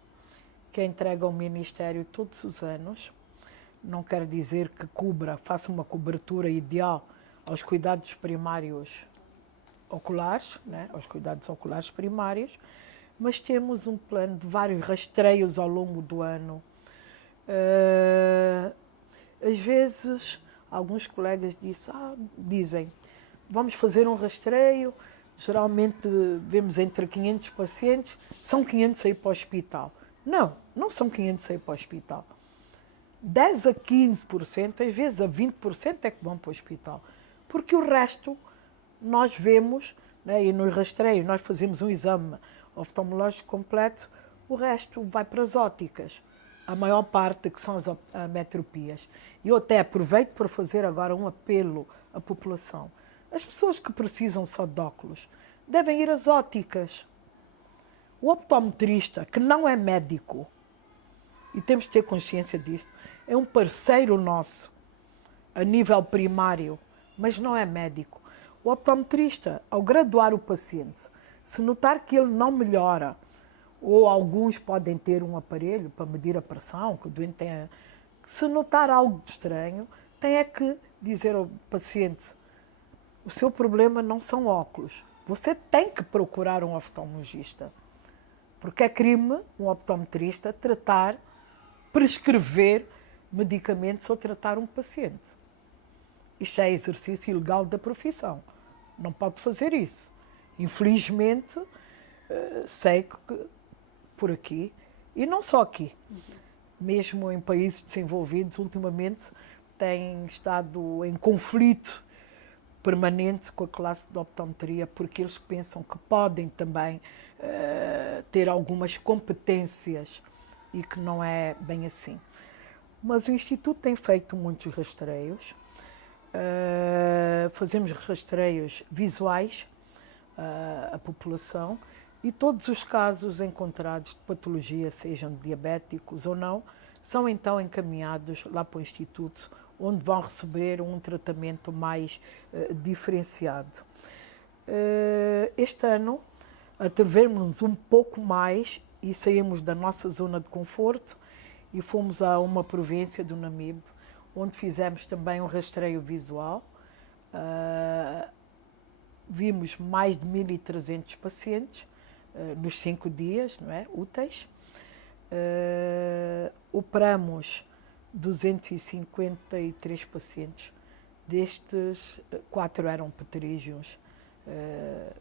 que é entregue ao Ministério todos os anos. Não quer dizer que faça uma cobertura ideal aos cuidados primários oculares, né, aos cuidados oculares primários, mas temos um plano de vários rastreios ao longo do ano. Às vezes, alguns colegas dizem, vamos fazer um rastreio, geralmente vemos entre 500 pacientes, são 500 a ir para o hospital. Não são 500 a ir para o hospital. 10 a 15%, às vezes a 20% é que vão para o hospital. Porque o resto nós vemos, né, e no rastreio nós fazemos um exame oftalmológico completo, o resto vai para as ópticas. A maior parte que são as ametropias. E eu até aproveito para fazer agora um apelo à população. As pessoas que precisam só de óculos devem ir às ópticas. O optometrista, que não é médico, e temos de ter consciência disso, é um parceiro nosso, a nível primário, mas não é médico. O optometrista, ao graduar o paciente, se notar que ele não melhora, ou alguns podem ter um aparelho para medir a pressão, que o doente tem, se notar algo de estranho, tem que dizer ao paciente, o seu problema não são óculos, você tem que procurar um oftalmologista, porque é crime um optometrista prescrever medicamentos ou tratar um paciente. Isto é exercício ilegal da profissão. Não pode fazer isso. Infelizmente, sei que por aqui, e não só aqui, mesmo em países desenvolvidos, ultimamente têm estado em conflito permanente com a classe de optometria, porque eles pensam que podem também ter algumas competências e que não é bem assim. Mas o Instituto tem feito muitos rastreios, fazemos rastreios visuais à população e todos os casos encontrados de patologia, sejam diabéticos ou não, são então encaminhados lá para o Instituto, onde vão receber um tratamento mais diferenciado. Este ano, atrevemos um pouco mais e saímos da nossa zona de conforto e fomos a uma província do Namibe, onde fizemos também um rastreio visual. Vimos mais de 1.300 pacientes nos 5 dias, não é, úteis. Operamos 253 pacientes. Destes, 4 eram pterígios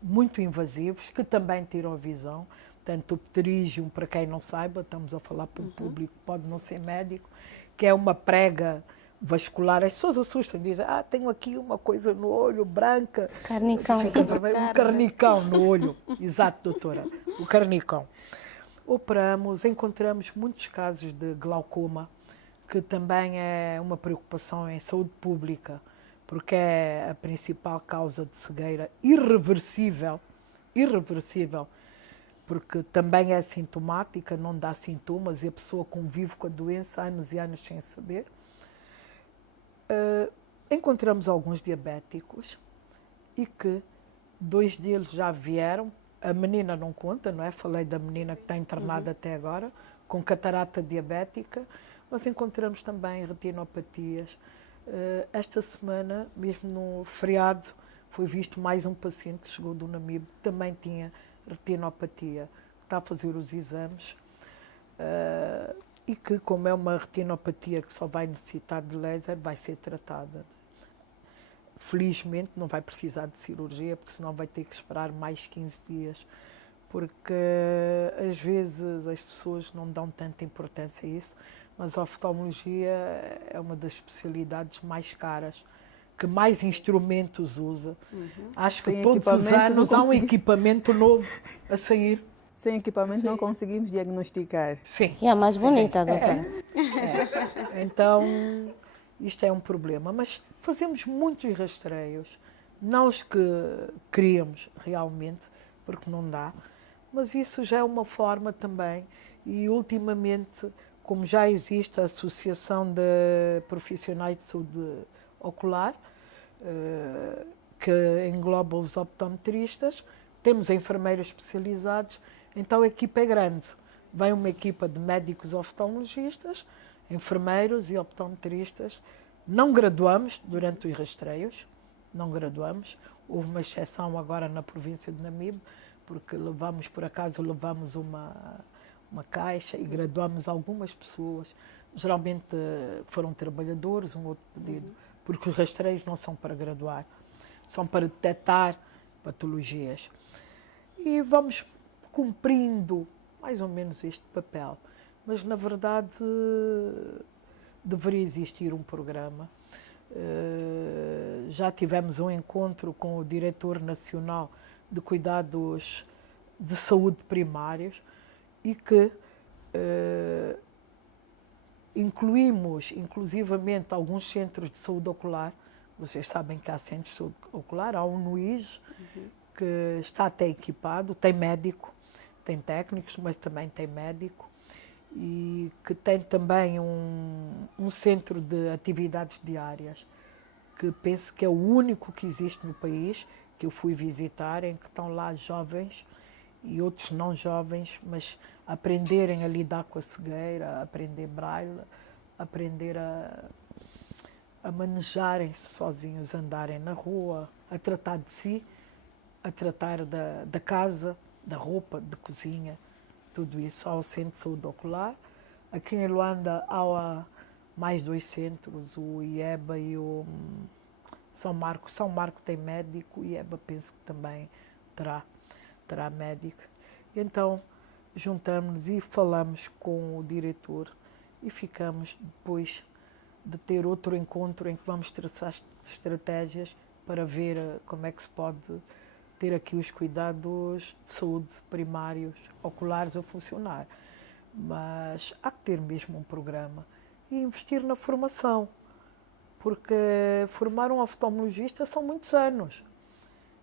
muito invasivos, que também tiram a visão. Portanto, o pterígio, para quem não saiba, estamos a falar para o público, pode não ser médico, que é uma prega vascular. As pessoas assustam, dizem, tenho aqui uma coisa no olho, branca. Carnicão. Um carnicão no olho. Exato, doutora, o carnicão. Operamos, encontramos muitos casos de glaucoma, que também é uma preocupação em saúde pública, porque é a principal causa de cegueira irreversível, porque também é sintomática, não dá sintomas e a pessoa convive com a doença anos e anos sem saber. Encontramos alguns diabéticos e que 2 deles já vieram, a menina não conta, não é? Falei da menina que está internada até agora, com catarata diabética, mas encontramos também retinopatias. Esta semana, mesmo no feriado, foi visto mais um paciente que chegou do Namibe, que também tinha retinopatia, está a fazer os exames e que, como é uma retinopatia que só vai necessitar de laser, vai ser tratada. Felizmente não vai precisar de cirurgia, porque senão vai ter que esperar mais 15 dias, porque às vezes as pessoas não dão tanta importância a isso, mas a oftalmologia é uma das especialidades mais caras, que mais instrumentos usa. Acho que todos os anos há um equipamento novo a sair. Sem equipamento não conseguimos diagnosticar. Sim. E a mais bonita, doutora. Então, isto é um problema. Mas fazemos muitos rastreios, não os que queríamos realmente, porque não dá, mas isso já é uma forma também. E, ultimamente, como já existe a Associação de Profissionais de Saúde Ocular, que engloba os optometristas, temos enfermeiros especializados, então a equipa é grande. Vem uma equipa de médicos oftalmologistas, enfermeiros e optometristas. Não graduamos durante os rastreios, não graduamos. Houve uma exceção agora na província de Namibe, porque por acaso levamos uma caixa e graduamos algumas pessoas. Geralmente foram trabalhadores, um outro pedido, porque os rastreios não são para graduar, são para detectar patologias. E vamos cumprindo mais ou menos este papel. Mas, na verdade, deveria existir um programa. Já tivemos um encontro com o Diretor Nacional de Cuidados de Saúde Primários e que incluímos, inclusivamente, alguns centros de saúde ocular. Vocês sabem que há centros de saúde ocular, há um no IS, que está até equipado, tem médico, tem técnicos, mas também tem médico, e que tem também um centro de atividades diárias, que penso que é o único que existe no país, que eu fui visitar, em que estão lá jovens e outros não jovens, mas aprenderem a lidar com a cegueira, a aprender braille, aprender a manejarem-se sozinhos, andarem na rua, a tratar de si, a tratar da casa, da roupa, de cozinha, tudo isso. Há o Centro de Saúde Ocular. Aqui em Luanda há mais 2 centros, o IEBA e o São Marco. São Marco tem médico, o IEBA penso que também terá médico. Então, juntamos-nos e falamos com o diretor e ficamos depois de ter outro encontro em que vamos traçar estratégias para ver como é que se pode ter aqui os cuidados de saúde primários, oculares a funcionar. Mas há que ter mesmo um programa e investir na formação, porque formar um oftalmologista são muitos anos.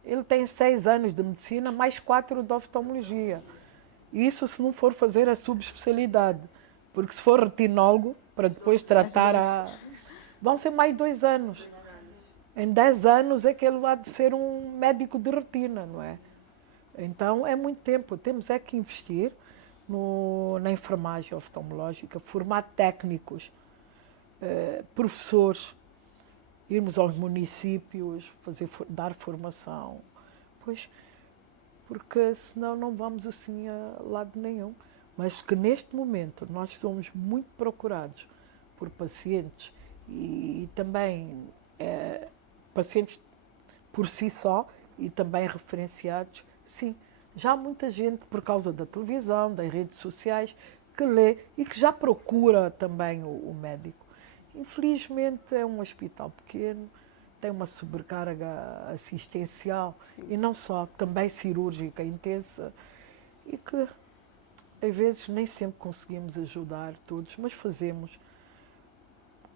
Ele tem 6 anos de medicina, mais 4 de oftalmologia. Isso se não for fazer a subespecialidade, porque se for retinólogo, para depois tratar vão ser mais 2 anos. Em 10 anos é que ele vai de ser um médico de retina, não é? Então é muito tempo. Temos é que investir na enfermagem oftalmológica, formar técnicos, professores, irmos aos municípios, dar formação. Pois, porque senão não vamos assim a lado nenhum. Mas que neste momento nós somos muito procurados por pacientes e também pacientes por si só e também referenciados, sim. Já há muita gente, por causa da televisão, das redes sociais, que lê e que já procura também o médico. Infelizmente é um hospital pequeno, tem uma sobrecarga assistencial, sim, e não só, também cirúrgica intensa, e que às vezes nem sempre conseguimos ajudar todos, mas fazemos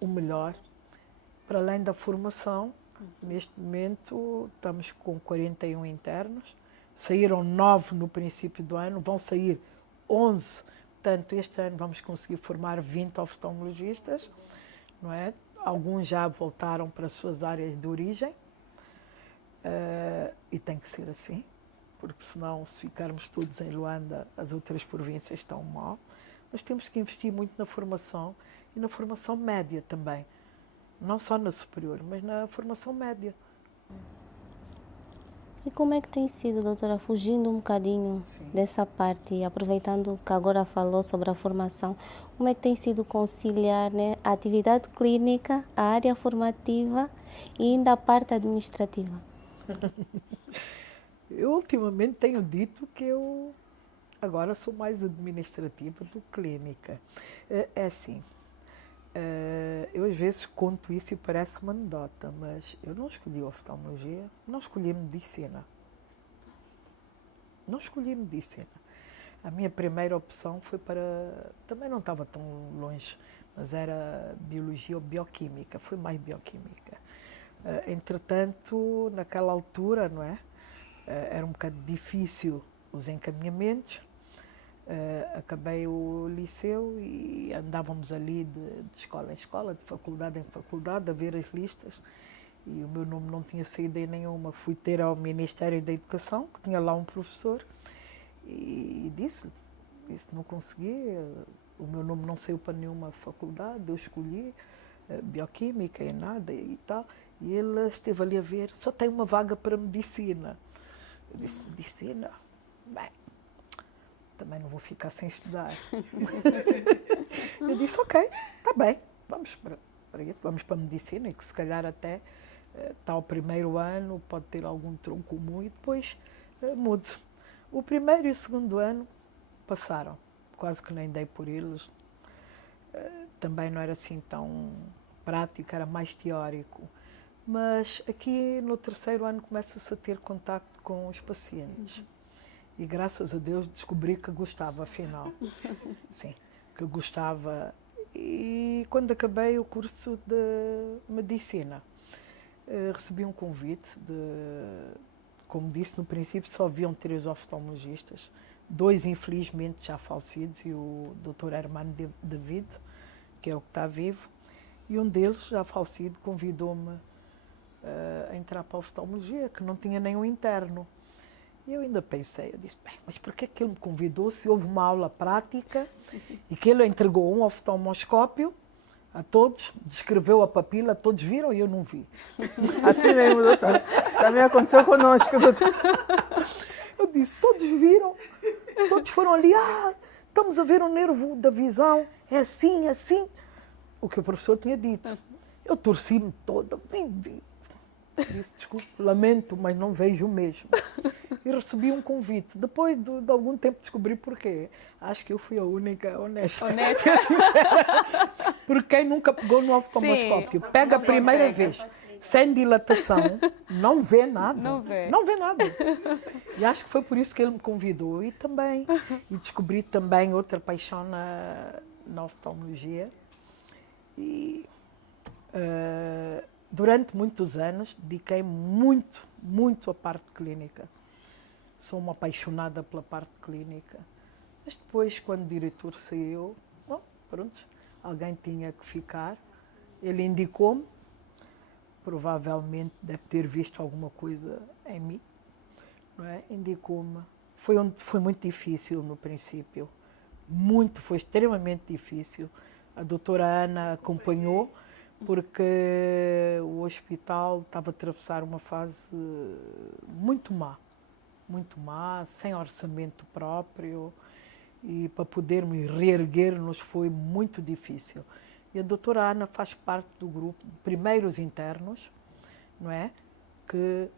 o melhor. Para além da formação, neste momento estamos com 41 internos, saíram 9 no princípio do ano, vão sair 11, portanto este ano vamos conseguir formar 20 oftalmologistas, não é? Alguns já voltaram para as suas áreas de origem, e tem que ser assim, porque senão, se ficarmos todos em Luanda, as outras províncias estão mal. Mas temos que investir muito na formação e na formação média também. Não só na superior, mas na formação média. E como é que tem sido, doutora, fugindo um bocadinho, sim, dessa parte, aproveitando que agora falou sobre a formação, como é que tem sido conciliar, né, a atividade clínica, a área formativa e ainda a parte administrativa? Eu ultimamente tenho dito que eu agora sou mais administrativa do que clínica. É assim, eu às vezes conto isso e parece uma anedota, mas eu não escolhi oftalmologia, não escolhi medicina. Não escolhi medicina. A minha primeira opção foi para... Também não estava tão longe, mas era biologia ou bioquímica, foi mais bioquímica. Entretanto, naquela altura, não é? Era um bocado difícil os encaminhamentos. Acabei o liceu e andávamos ali de escola em escola, de faculdade em faculdade, a ver as listas. E o meu nome não tinha saído em nenhuma. Fui ter ao Ministério da Educação, que tinha lá um professor, e disse não consegui, o meu nome não saiu para nenhuma faculdade, eu escolhi bioquímica e nada e tal. E ele esteve ali a ver, só tem uma vaga para medicina. Eu disse, medicina? Bem, também não vou ficar sem estudar. Eu disse, ok, está bem, vamos para isso, vamos para a medicina, e que se calhar até está o primeiro ano, pode ter algum tronco comum e depois mude. O primeiro e o segundo ano passaram, quase que nem dei por eles. Também não era assim tão prático, era mais teórico. Mas aqui no terceiro ano começa-se a ter contacto com os pacientes. E graças a Deus descobri que gostava, afinal. Sim, que gostava. E quando acabei o curso de medicina, recebi um convite como disse no princípio, só haviam 3 oftalmologistas, 2 infelizmente já falecidos, e o Dr. Hermano David, que é o que está vivo, e um deles, já falecido, convidou-me a entrar para a oftalmologia, que não tinha nenhum interno. E eu ainda pensei, eu disse, bem, mas por que ele me convidou se houve uma aula prática e que ele entregou um oftalmoscópio a todos, descreveu a papila, todos viram e eu não vi. Assim mesmo, doutor. Também aconteceu conosco, doutor. Eu disse, todos viram, todos foram ali, estamos a ver o nervo da visão, é assim, assim. O que o professor tinha dito. Eu torci-me toda, vi. Disse, desculpe, lamento, mas não vejo mesmo. e recebi um convite. Depois de algum tempo descobri porquê. Acho que eu fui a única honesta. Porque quem nunca pegou no oftalmoscópio, pega a primeira vez, sem dilatação, não vê nada. Não vê nada. E acho que foi por isso que ele me convidou. E descobri também outra paixão na oftalmologia. E durante muitos anos dediquei muito à parte clínica. Sou uma apaixonada pela parte clínica. Mas depois, quando o diretor saiu, bom, pronto, alguém tinha que ficar. Ele indicou-me, provavelmente deve ter visto alguma coisa em mim, não é? Indicou-me. Foi muito difícil no princípio. Foi extremamente difícil. A doutora Ana acompanhou, porque o hospital estava a atravessar uma fase muito má, sem orçamento próprio, e para podermos reerguer-nos foi muito difícil. E a doutora Ana faz parte do grupo de primeiros internos, não é? Que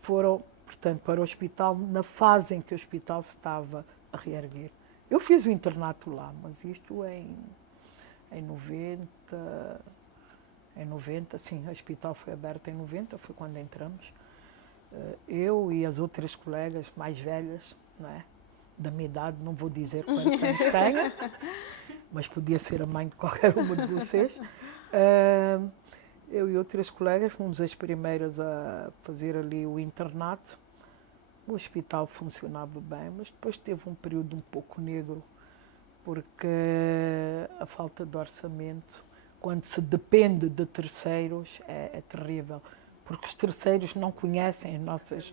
foram, portanto, para o hospital na fase em que o hospital se estava a reerguer. Eu fiz o internato lá, mas isto em 90, sim, o hospital foi aberto em 90, foi quando entramos. Eu e as outras colegas mais velhas, não é? Da minha idade, não vou dizer quantos anos tenho, mas podia ser a mãe de qualquer uma de vocês. Eu e outras colegas fomos as primeiras a fazer ali o internato. O hospital funcionava bem, mas depois teve um período um pouco negro, porque a falta de orçamento, quando se depende de terceiros, é terrível, porque os terceiros não conhecem as nossas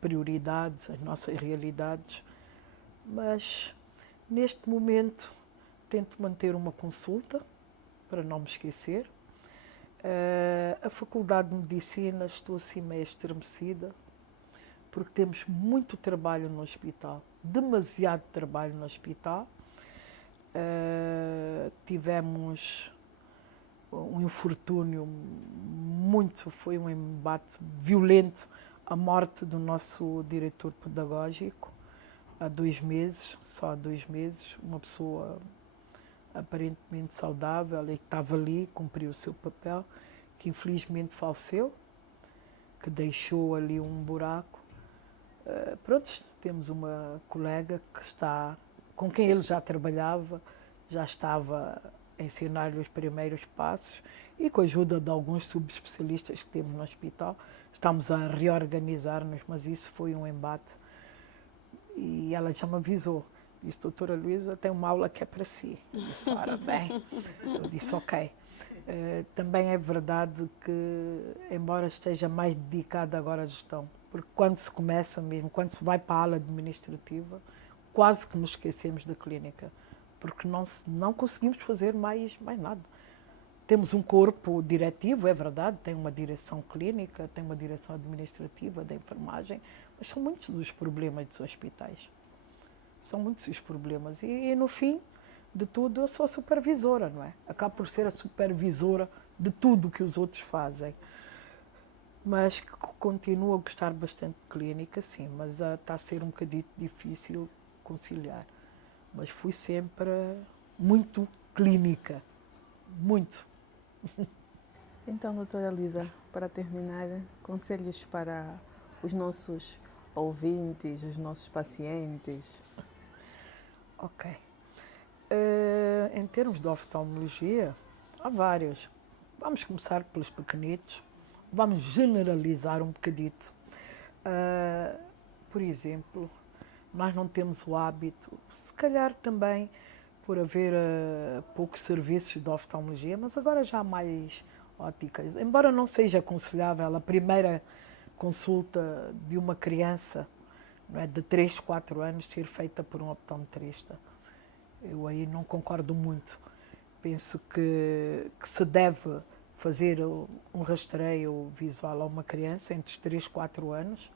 prioridades, as nossas realidades. Mas, neste momento, tento manter uma consulta, para não me esquecer. A Faculdade de Medicina, estou assim meio estremecida, porque temos muito trabalho no hospital, demasiado trabalho no hospital. Tivemos um infortúnio foi um embate violento, a morte do nosso diretor pedagógico, há 2 meses, só há 2 meses, uma pessoa aparentemente saudável e que estava ali, cumpriu o seu papel, que infelizmente faleceu, que deixou ali um buraco. Pronto, temos uma colega com quem ele já trabalhava, já estava a ensinar-lhe os primeiros passos, e com a ajuda de alguns subespecialistas que temos no hospital, estamos a reorganizar-nos, mas isso foi um embate. E ela já me avisou, disse: doutora Luísa, tem uma aula que é para si. Eu disse: ora bem. Eu disse: ok. Também é verdade que, embora esteja mais dedicada agora à gestão, porque quando se começa mesmo, quando se vai para a ala administrativa, quase que nos esquecemos da clínica, porque não conseguimos fazer mais nada. Temos um corpo diretivo, é verdade, tem uma direção clínica, tem uma direção administrativa, da enfermagem, mas são muitos os problemas dos hospitais. São muitos os problemas. E no fim de tudo, eu sou a supervisora, não é? Acabo por ser a supervisora de tudo o que os outros fazem. Mas continuo a gostar bastante de clínica, sim, mas está a ser um bocadinho difícil conciliar. Mas fui sempre muito clínica, muito. Então, doutora Luísa, para terminar, conselhos para os nossos ouvintes, os nossos pacientes? Ok. Em termos de oftalmologia, há vários. Vamos começar pelos pequenitos. Vamos generalizar um bocadito. Por exemplo, nós não temos o hábito, se calhar também por haver poucos serviços de oftalmologia, mas agora já há mais óticas. Embora não seja aconselhável a primeira consulta de uma criança, não é, de 3, 4 anos ser feita por um optometrista. Eu aí não concordo muito. Penso que se deve fazer um rastreio visual a uma criança entre os 3 e 4 anos,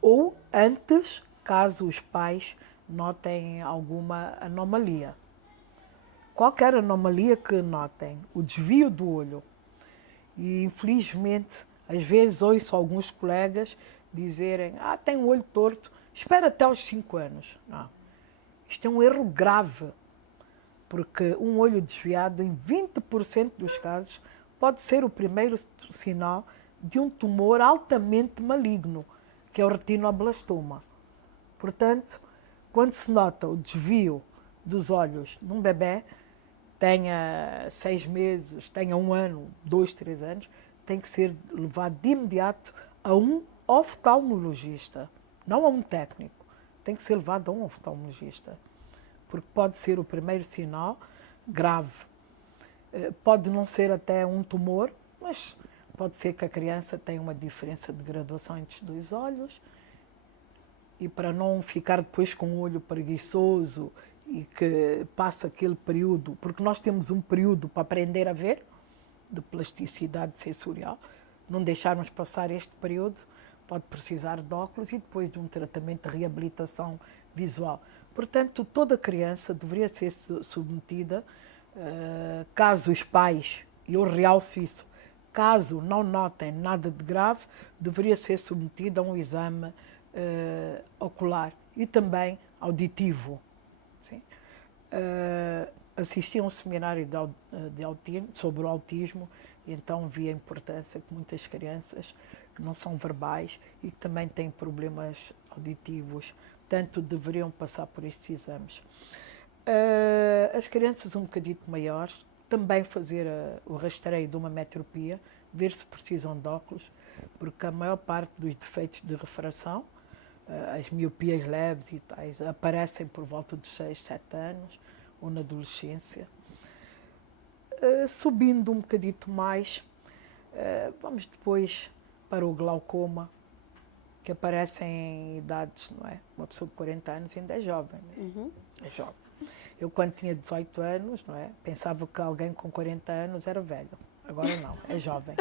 ou antes, caso os pais notem alguma anomalia. Qualquer anomalia que notem, o desvio do olho. E, infelizmente, às vezes ouço alguns colegas dizerem, tem um olho torto, espera até aos 5 anos. Não. Isto é um erro grave, porque um olho desviado, em 20% dos casos, pode ser o primeiro sinal de um tumor altamente maligno, que é o retinoblastoma. Portanto, quando se nota o desvio dos olhos de um bebê, tenha 6 meses, tenha 1 ano, 2, 3 anos, tem que ser levado de imediato a um oftalmologista, não a um técnico. Tem que ser levado a um oftalmologista, porque pode ser o primeiro sinal grave. Pode não ser até um tumor, mas pode ser que a criança tenha uma diferença de graduação entre os 2 olhos, e para não ficar depois com o olho preguiçoso e que passa aquele período, porque nós temos um período para aprender a ver, de plasticidade sensorial, não deixarmos passar este período, pode precisar de óculos e depois de um tratamento de reabilitação visual. Portanto, toda criança deveria ser submetida, caso os pais, e eu realço isso, caso não notem nada de grave, deveria ser submetida a um exame ocular e também auditivo. Sim. Assisti a um seminário sobre o autismo e então vi a importância que muitas crianças que não são verbais e que também têm problemas auditivos, portanto, deveriam passar por estes exames. As crianças um bocadito maiores, também fazer o rastreio de uma metropia, ver se precisam de óculos, porque a maior parte dos defeitos de refração, as miopias leves e tais, aparecem por volta dos 6, 7 anos ou na adolescência. Subindo um bocadito mais, vamos depois para o glaucoma, que aparece em idades, não é? Uma pessoa de 40 anos ainda é jovem. Né? É jovem. Eu, quando tinha 18 anos, não é? Pensava que alguém com 40 anos era velho. Agora não, é jovem.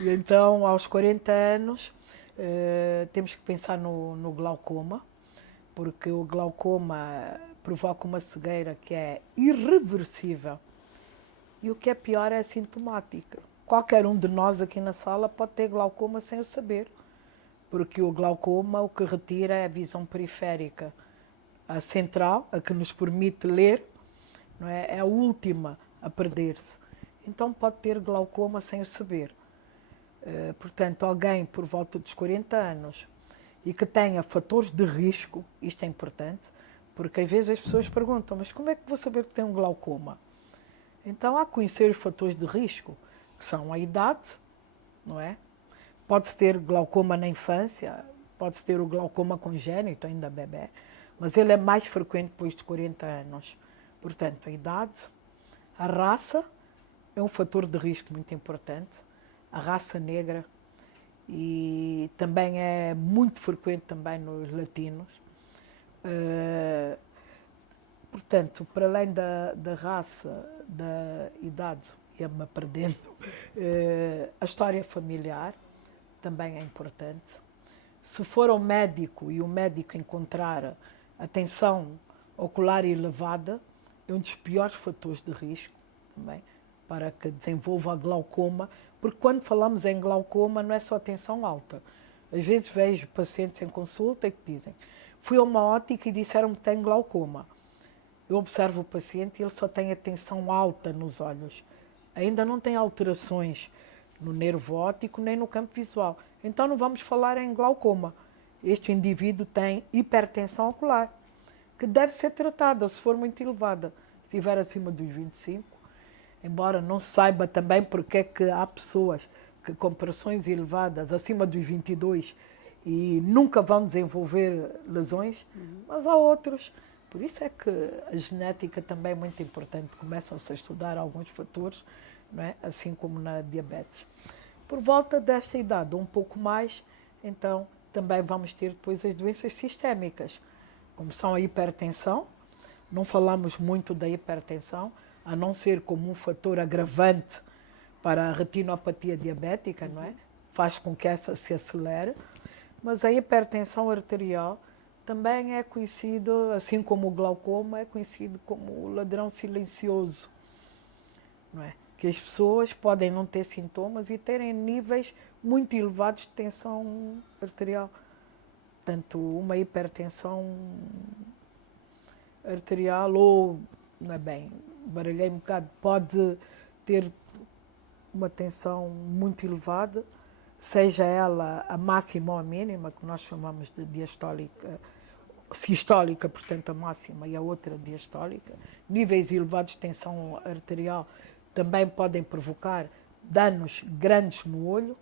Então, aos 40 anos, temos que pensar no glaucoma, porque o glaucoma provoca uma cegueira que é irreversível. E o que é pior é assintomática. Qualquer um de nós aqui na sala pode ter glaucoma sem o saber, porque o glaucoma o que retira é a visão periférica. A central, a que nos permite ler, não é? É a última a perder-se. Então pode ter glaucoma sem o saber. Portanto, alguém por volta dos 40 anos e que tenha fatores de risco, isto é importante, porque às vezes as pessoas perguntam, mas como é que vou saber que tem um glaucoma? Então há que conhecer os fatores de risco, que são a idade, não é? Pode-se ter glaucoma na infância, pode-se ter o glaucoma congénito, ainda bebê, mas ele é mais frequente depois de 40 anos. Portanto, a idade, a raça é um fator de risco muito importante, a raça negra, e também é muito frequente também nos latinos. Portanto, para além da raça, da idade, ia-me perdendo, a história familiar também é importante. Se for ao médico e o médico encontrar a tensão ocular elevada, é um dos piores fatores de risco também para que desenvolva a glaucoma, porque quando falamos em glaucoma não é só tensão alta. Às vezes vejo pacientes em consulta que dizem, fui a uma ótica e disseram-me que tem glaucoma. Eu observo o paciente e ele só tem a tensão alta nos olhos. Ainda não tem alterações no nervo óptico nem no campo visual. Então não vamos falar em glaucoma. Este indivíduo tem hipertensão ocular, que deve ser tratada se for muito elevada. Se estiver acima dos 25, embora não se saiba também porque é que há pessoas que com pressões elevadas acima dos 22 e nunca vão desenvolver lesões, mas há outros. Por isso é que a genética também é muito importante. Começam-se a estudar alguns fatores, não é? Assim como na diabetes. Por volta desta idade, um pouco mais, então também vamos ter depois as doenças sistémicas, como são a hipertensão. Não falamos muito da hipertensão, a não ser como um fator agravante para a retinopatia diabética, não é? Faz com que essa se acelere. Mas a hipertensão arterial também é conhecido, assim como o glaucoma, é conhecido como o ladrão silencioso, não é? que as pessoas podem não ter sintomas e terem níveis muito elevados de tensão arterial. Tanto uma hipertensão arterial ou, não é bem, baralhei um bocado, pode ter uma tensão muito elevada, seja ela a máxima ou a mínima, que nós chamamos de diastólica, sistólica, portanto a máxima, e a outra diastólica. Níveis elevados de tensão arterial também podem provocar danos grandes no olho.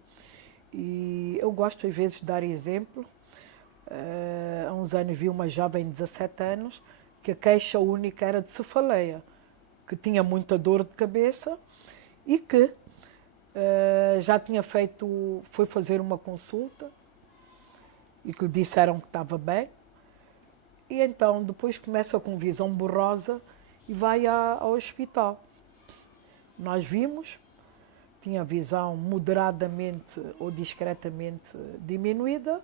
E eu gosto às vezes de dar exemplo. Há uns anos vi uma jovem de 17 anos que a queixa única era de cefaleia, que tinha muita dor de cabeça e que já tinha foi fazer uma consulta e que lhe disseram que estava bem. E então depois começa com visão borrosa e vai ao hospital. Nós vimos, tinha visão moderadamente ou discretamente diminuída,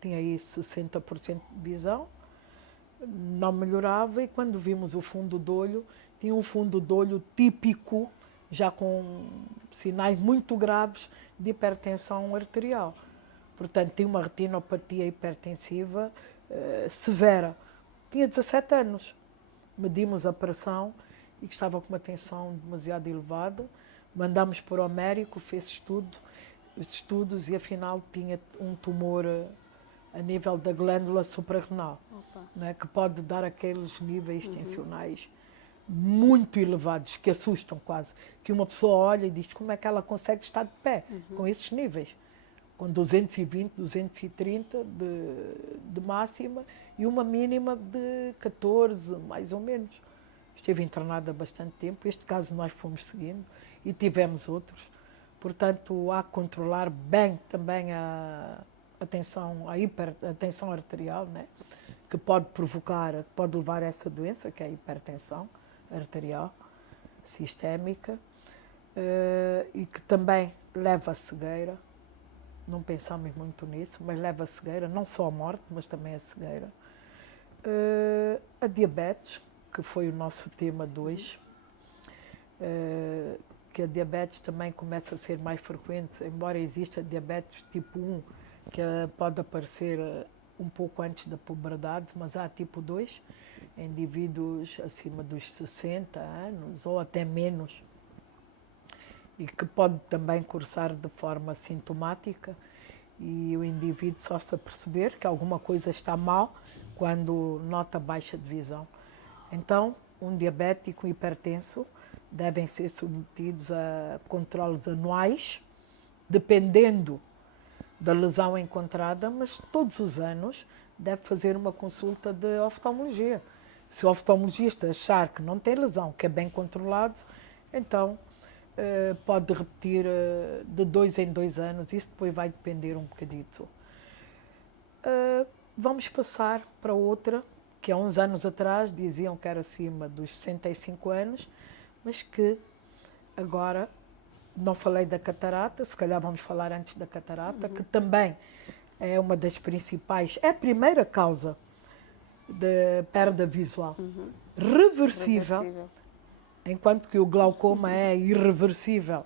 tinha aí 60% de visão, não melhorava, e quando vimos o fundo do olho, tinha um fundo do olho típico, já com sinais muito graves de hipertensão arterial. Portanto, tinha uma retinopatia hipertensiva severa. Tinha 17 anos. Medimos a pressão e que estava com uma tensão demasiado elevada. Mandámos para o médico, fez estudos e afinal tinha um tumor a nível da glândula suprarrenal, né, que pode dar aqueles níveis tensionais muito elevados, que assustam quase, que uma pessoa olha e diz como é que ela consegue estar de pé com esses níveis, com 220, 230 de máxima e uma mínima de 14, mais ou menos. Esteve internada há bastante tempo, este caso nós fomos seguindo e tivemos outros. Portanto, há que controlar bem também a tensão arterial, né? Que pode pode levar a essa doença, que é a hipertensão arterial sistémica, e que também leva à cegueira. Não pensamos muito nisso, mas leva à cegueira, não só à morte, mas também à cegueira. A diabetes, que foi o nosso tema de hoje, que a diabetes também começa a ser mais frequente, embora exista diabetes tipo 1, que pode aparecer um pouco antes da puberdade, mas há tipo 2, em indivíduos acima dos 60 anos ou até menos, e que pode também cursar de forma sintomática, e o indivíduo só se aperceber que alguma coisa está mal quando nota baixa de visão. Então, um diabético hipertenso devem ser submetidos a controles anuais, dependendo da lesão encontrada, mas todos os anos deve fazer uma consulta de oftalmologia. Se o oftalmologista achar que não tem lesão, que é bem controlado, então pode repetir de 2 em 2 anos, isso depois vai depender um bocadito. Vamos passar para outra, que há uns anos atrás diziam que era acima dos 65 anos, mas que agora, não falei da catarata, se calhar vamos falar antes da catarata, que também é uma das principais, é a primeira causa de perda visual. Reversível, enquanto que o glaucoma é irreversível.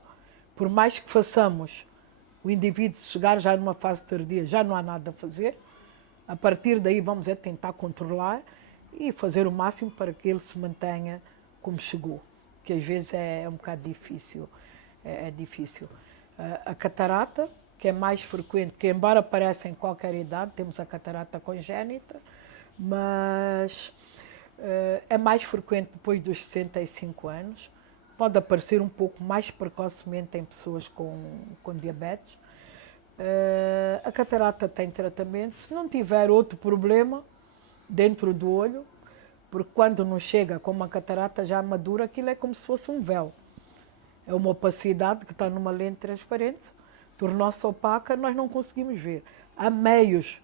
Por mais que façamos o indivíduo chegar já numa fase tardia, já não há nada a fazer. A partir daí vamos tentar controlar e fazer o máximo para que ele se mantenha como chegou, que às vezes é um bocado difícil. É difícil. A catarata, que é mais frequente, que embora apareça em qualquer idade, temos a catarata congénita, mas é mais frequente depois dos 65 anos, pode aparecer um pouco mais precocemente em pessoas com diabetes. A catarata tem tratamento, se não tiver outro problema dentro do olho, porque quando não chega com uma catarata já madura, aquilo é como se fosse um véu. É uma opacidade que está numa lente transparente, tornou-se opaca, nós não conseguimos ver. Há meios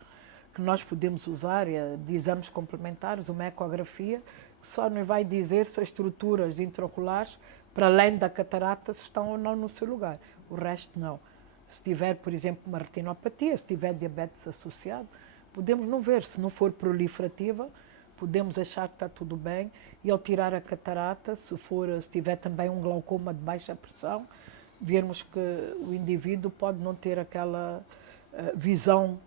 que nós podemos usar, de exames complementares, uma ecografia, que só nos vai dizer se as estruturas intraoculares, para além da catarata, se estão ou não no seu lugar. O resto não. Se tiver, por exemplo, uma retinopatia, se tiver diabetes associado, podemos não ver. Se não for proliferativa, podemos achar que está tudo bem, e ao tirar a catarata, se tiver também um glaucoma de baixa pressão, vermos que o indivíduo pode não ter aquela visão,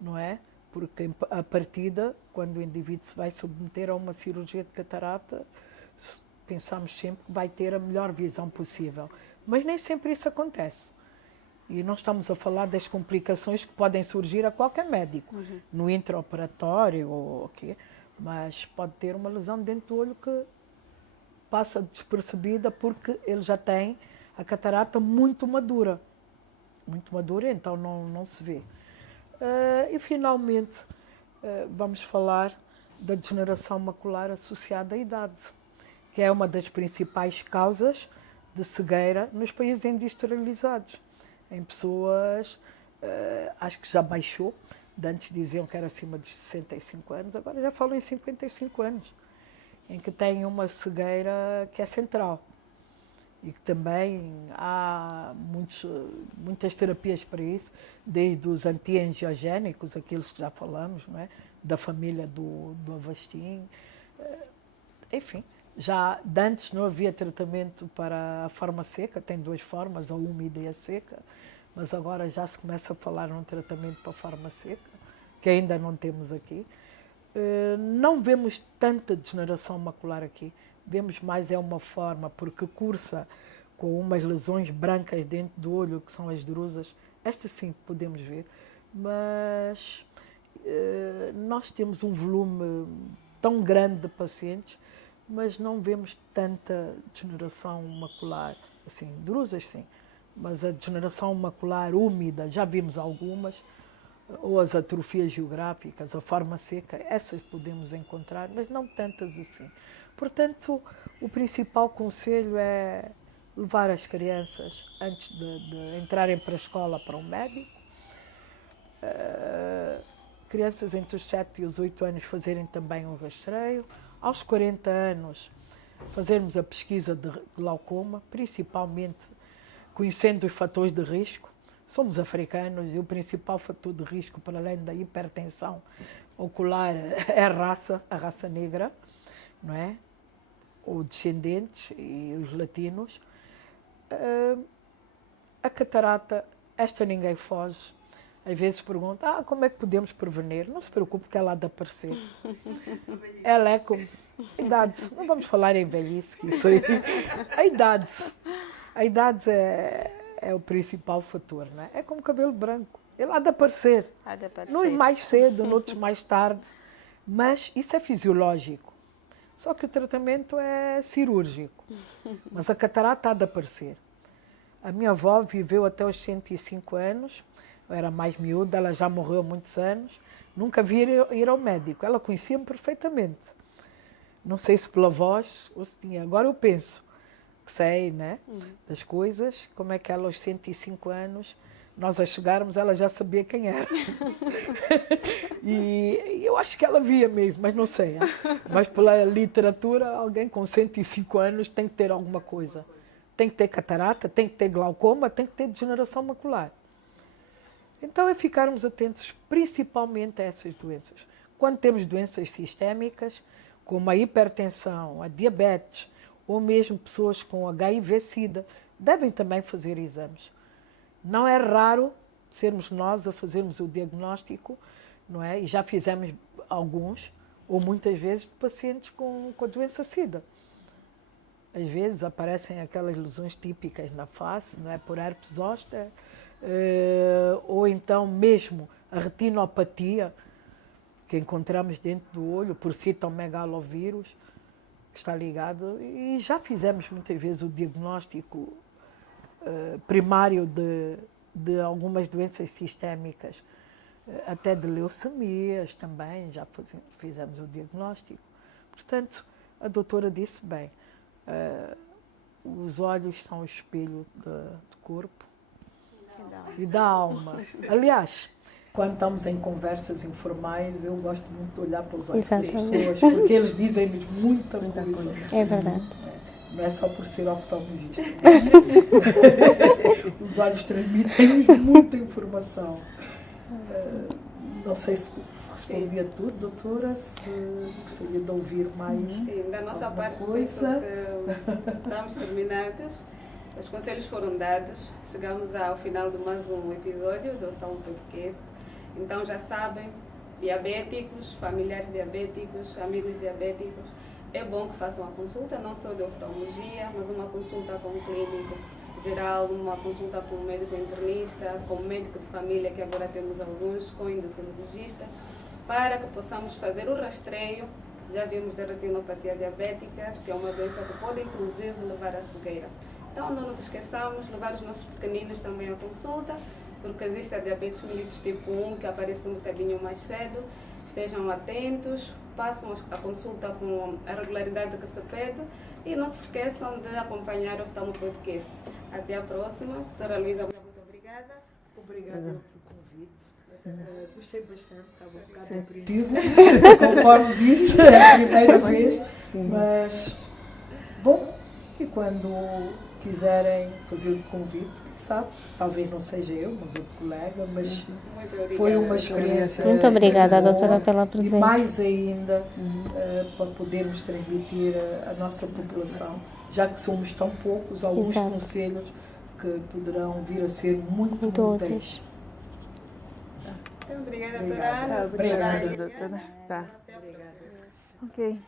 não é? Porque a partida, quando o indivíduo se vai submeter a uma cirurgia de catarata, pensamos sempre que vai ter a melhor visão possível. Mas nem sempre isso acontece. E não estamos a falar das complicações que podem surgir a qualquer médico, no intraoperatório ou o quê, mas pode ter uma lesão dentro do olho que passa despercebida porque ele já tem a catarata muito madura, então não se vê. E finalmente vamos falar da degeneração macular associada à idade, que é uma das principais causas de cegueira nos países industrializados. Em pessoas, acho que já baixou, de antes diziam que era acima dos 65 anos, agora já falam em 55 anos, em que tem uma cegueira que é central. E que também há muitas terapias para isso, desde os anti-angiogénicos, aqueles que já falamos, não é? Da família do Avastin. Enfim, já de antes não havia tratamento para a forma seca, tem 2 formas, a úmida e a seca, mas agora já se começa a falar num tratamento para a forma seca, que ainda não temos aqui. Não vemos tanta degeneração macular aqui, vemos mais uma forma, porque cursa com umas lesões brancas dentro do olho, que são as drusas. Estas sim podemos ver, mas nós temos um volume tão grande de pacientes, mas não vemos tanta degeneração macular, assim, drusas sim, mas a degeneração macular úmida, já vimos algumas, ou as atrofias geográficas, a forma seca, essas podemos encontrar, mas não tantas assim. Portanto, o principal conselho é levar as crianças, antes de entrarem para a escola, para um médico. Crianças entre os 7 e os 8 anos fazerem também um rastreio. Aos 40 anos, fazermos a pesquisa de glaucoma, principalmente conhecendo os fatores de risco. Somos africanos e o principal fator de risco, para além da hipertensão ocular, é a raça negra, não é? Os descendentes e os latinos. A catarata, esta ninguém foge. Às vezes perguntam, como é que podemos prevenir? Não se preocupe que ela há de aparecer. Ela é como... Idade, não vamos falar em velhice, que isso aí... A idade é o principal fator, não é? É como cabelo branco, ele há de aparecer. Uns mais cedo, noutros mais tarde, mas isso é fisiológico. Só que o tratamento é cirúrgico, mas a catarata há de aparecer. A minha avó viveu até os 105 anos, eu era mais miúda, ela já morreu há muitos anos, nunca vi ir ao médico, ela conhecia-me perfeitamente. Não sei se pela voz ou se tinha. Agora eu penso que sei, né, das coisas, como é que ela aos 105 anos, nós a chegarmos, ela já sabia quem era. E eu acho que ela via mesmo, mas não sei. Mas pela literatura, alguém com 105 anos tem que ter alguma coisa. Tem que ter catarata, tem que ter glaucoma, tem que ter degeneração macular. Então é ficarmos atentos principalmente a essas doenças. Quando temos doenças sistémicas, como a hipertensão, a diabetes, ou mesmo pessoas com HIV/SIDA, devem também fazer exames. Não é raro sermos nós a fazermos o diagnóstico, não é? E já fizemos alguns, ou muitas vezes, de pacientes com a doença SIDA. Às vezes aparecem aquelas lesões típicas na face, não é? Por herpes zoster, ou então mesmo a retinopatia, que encontramos dentro do olho, por citomegalovírus, que está ligado, e já fizemos muitas vezes o diagnóstico primário de algumas doenças sistémicas, até de leucemias também, já fizemos o diagnóstico. Portanto, a doutora disse bem, os olhos são o espelho do corpo e da alma. Aliás, quando estamos em conversas informais, eu gosto muito de olhar para os olhos das pessoas, porque eles dizem-nos muita coisa. É verdade. Não é só por ser oftalmologista. Os olhos transmitem-nos muita informação. Não sei se respondi a tudo, doutora, se gostaria de ouvir mais. Sim, da nossa alguma parte, coisa. penso que estamos terminados. Os conselhos foram dados. Chegamos ao final de mais um episódio do Oftalmo Podcast. Então já sabem, diabéticos, familiares diabéticos, amigos diabéticos, é bom que façam a consulta, não só de oftalmologia, mas uma consulta com um clínico geral, uma consulta com um médico internista, com um médico de família, que agora temos alguns, com endocrinologista, para que possamos fazer o rastreio. Já vimos da retinopatia diabética, que é uma doença que pode inclusive levar à cegueira. Então não nos esqueçamos, levar os nossos pequeninos também à consulta, porque existe a diabetes mellitus tipo 1, que aparece um bocadinho mais cedo. Estejam atentos, façam a consulta com a regularidade que se pede e não se esqueçam de acompanhar o Oftalmo Podcast. Até a próxima. Doutora Luísa, muito obrigada. Obrigada pelo convite. Gostei bastante, estava um bocado apreensiva, conforme disse, é a primeira vez. Mas, bom, e quando quiserem fazer o convite, quem sabe, talvez não seja eu, mas outro colega, mas foi uma experiência. Muito obrigada, boa, doutora, pela presença. E mais ainda para podermos transmitir a nossa população, já que somos tão poucos, alguns Exato. conselhos que poderão vir a ser muito Todas. Então, obrigada, Obrigada. doutora. Obrigada, Obrigada. doutora. Tá. Até a próxima. Ok.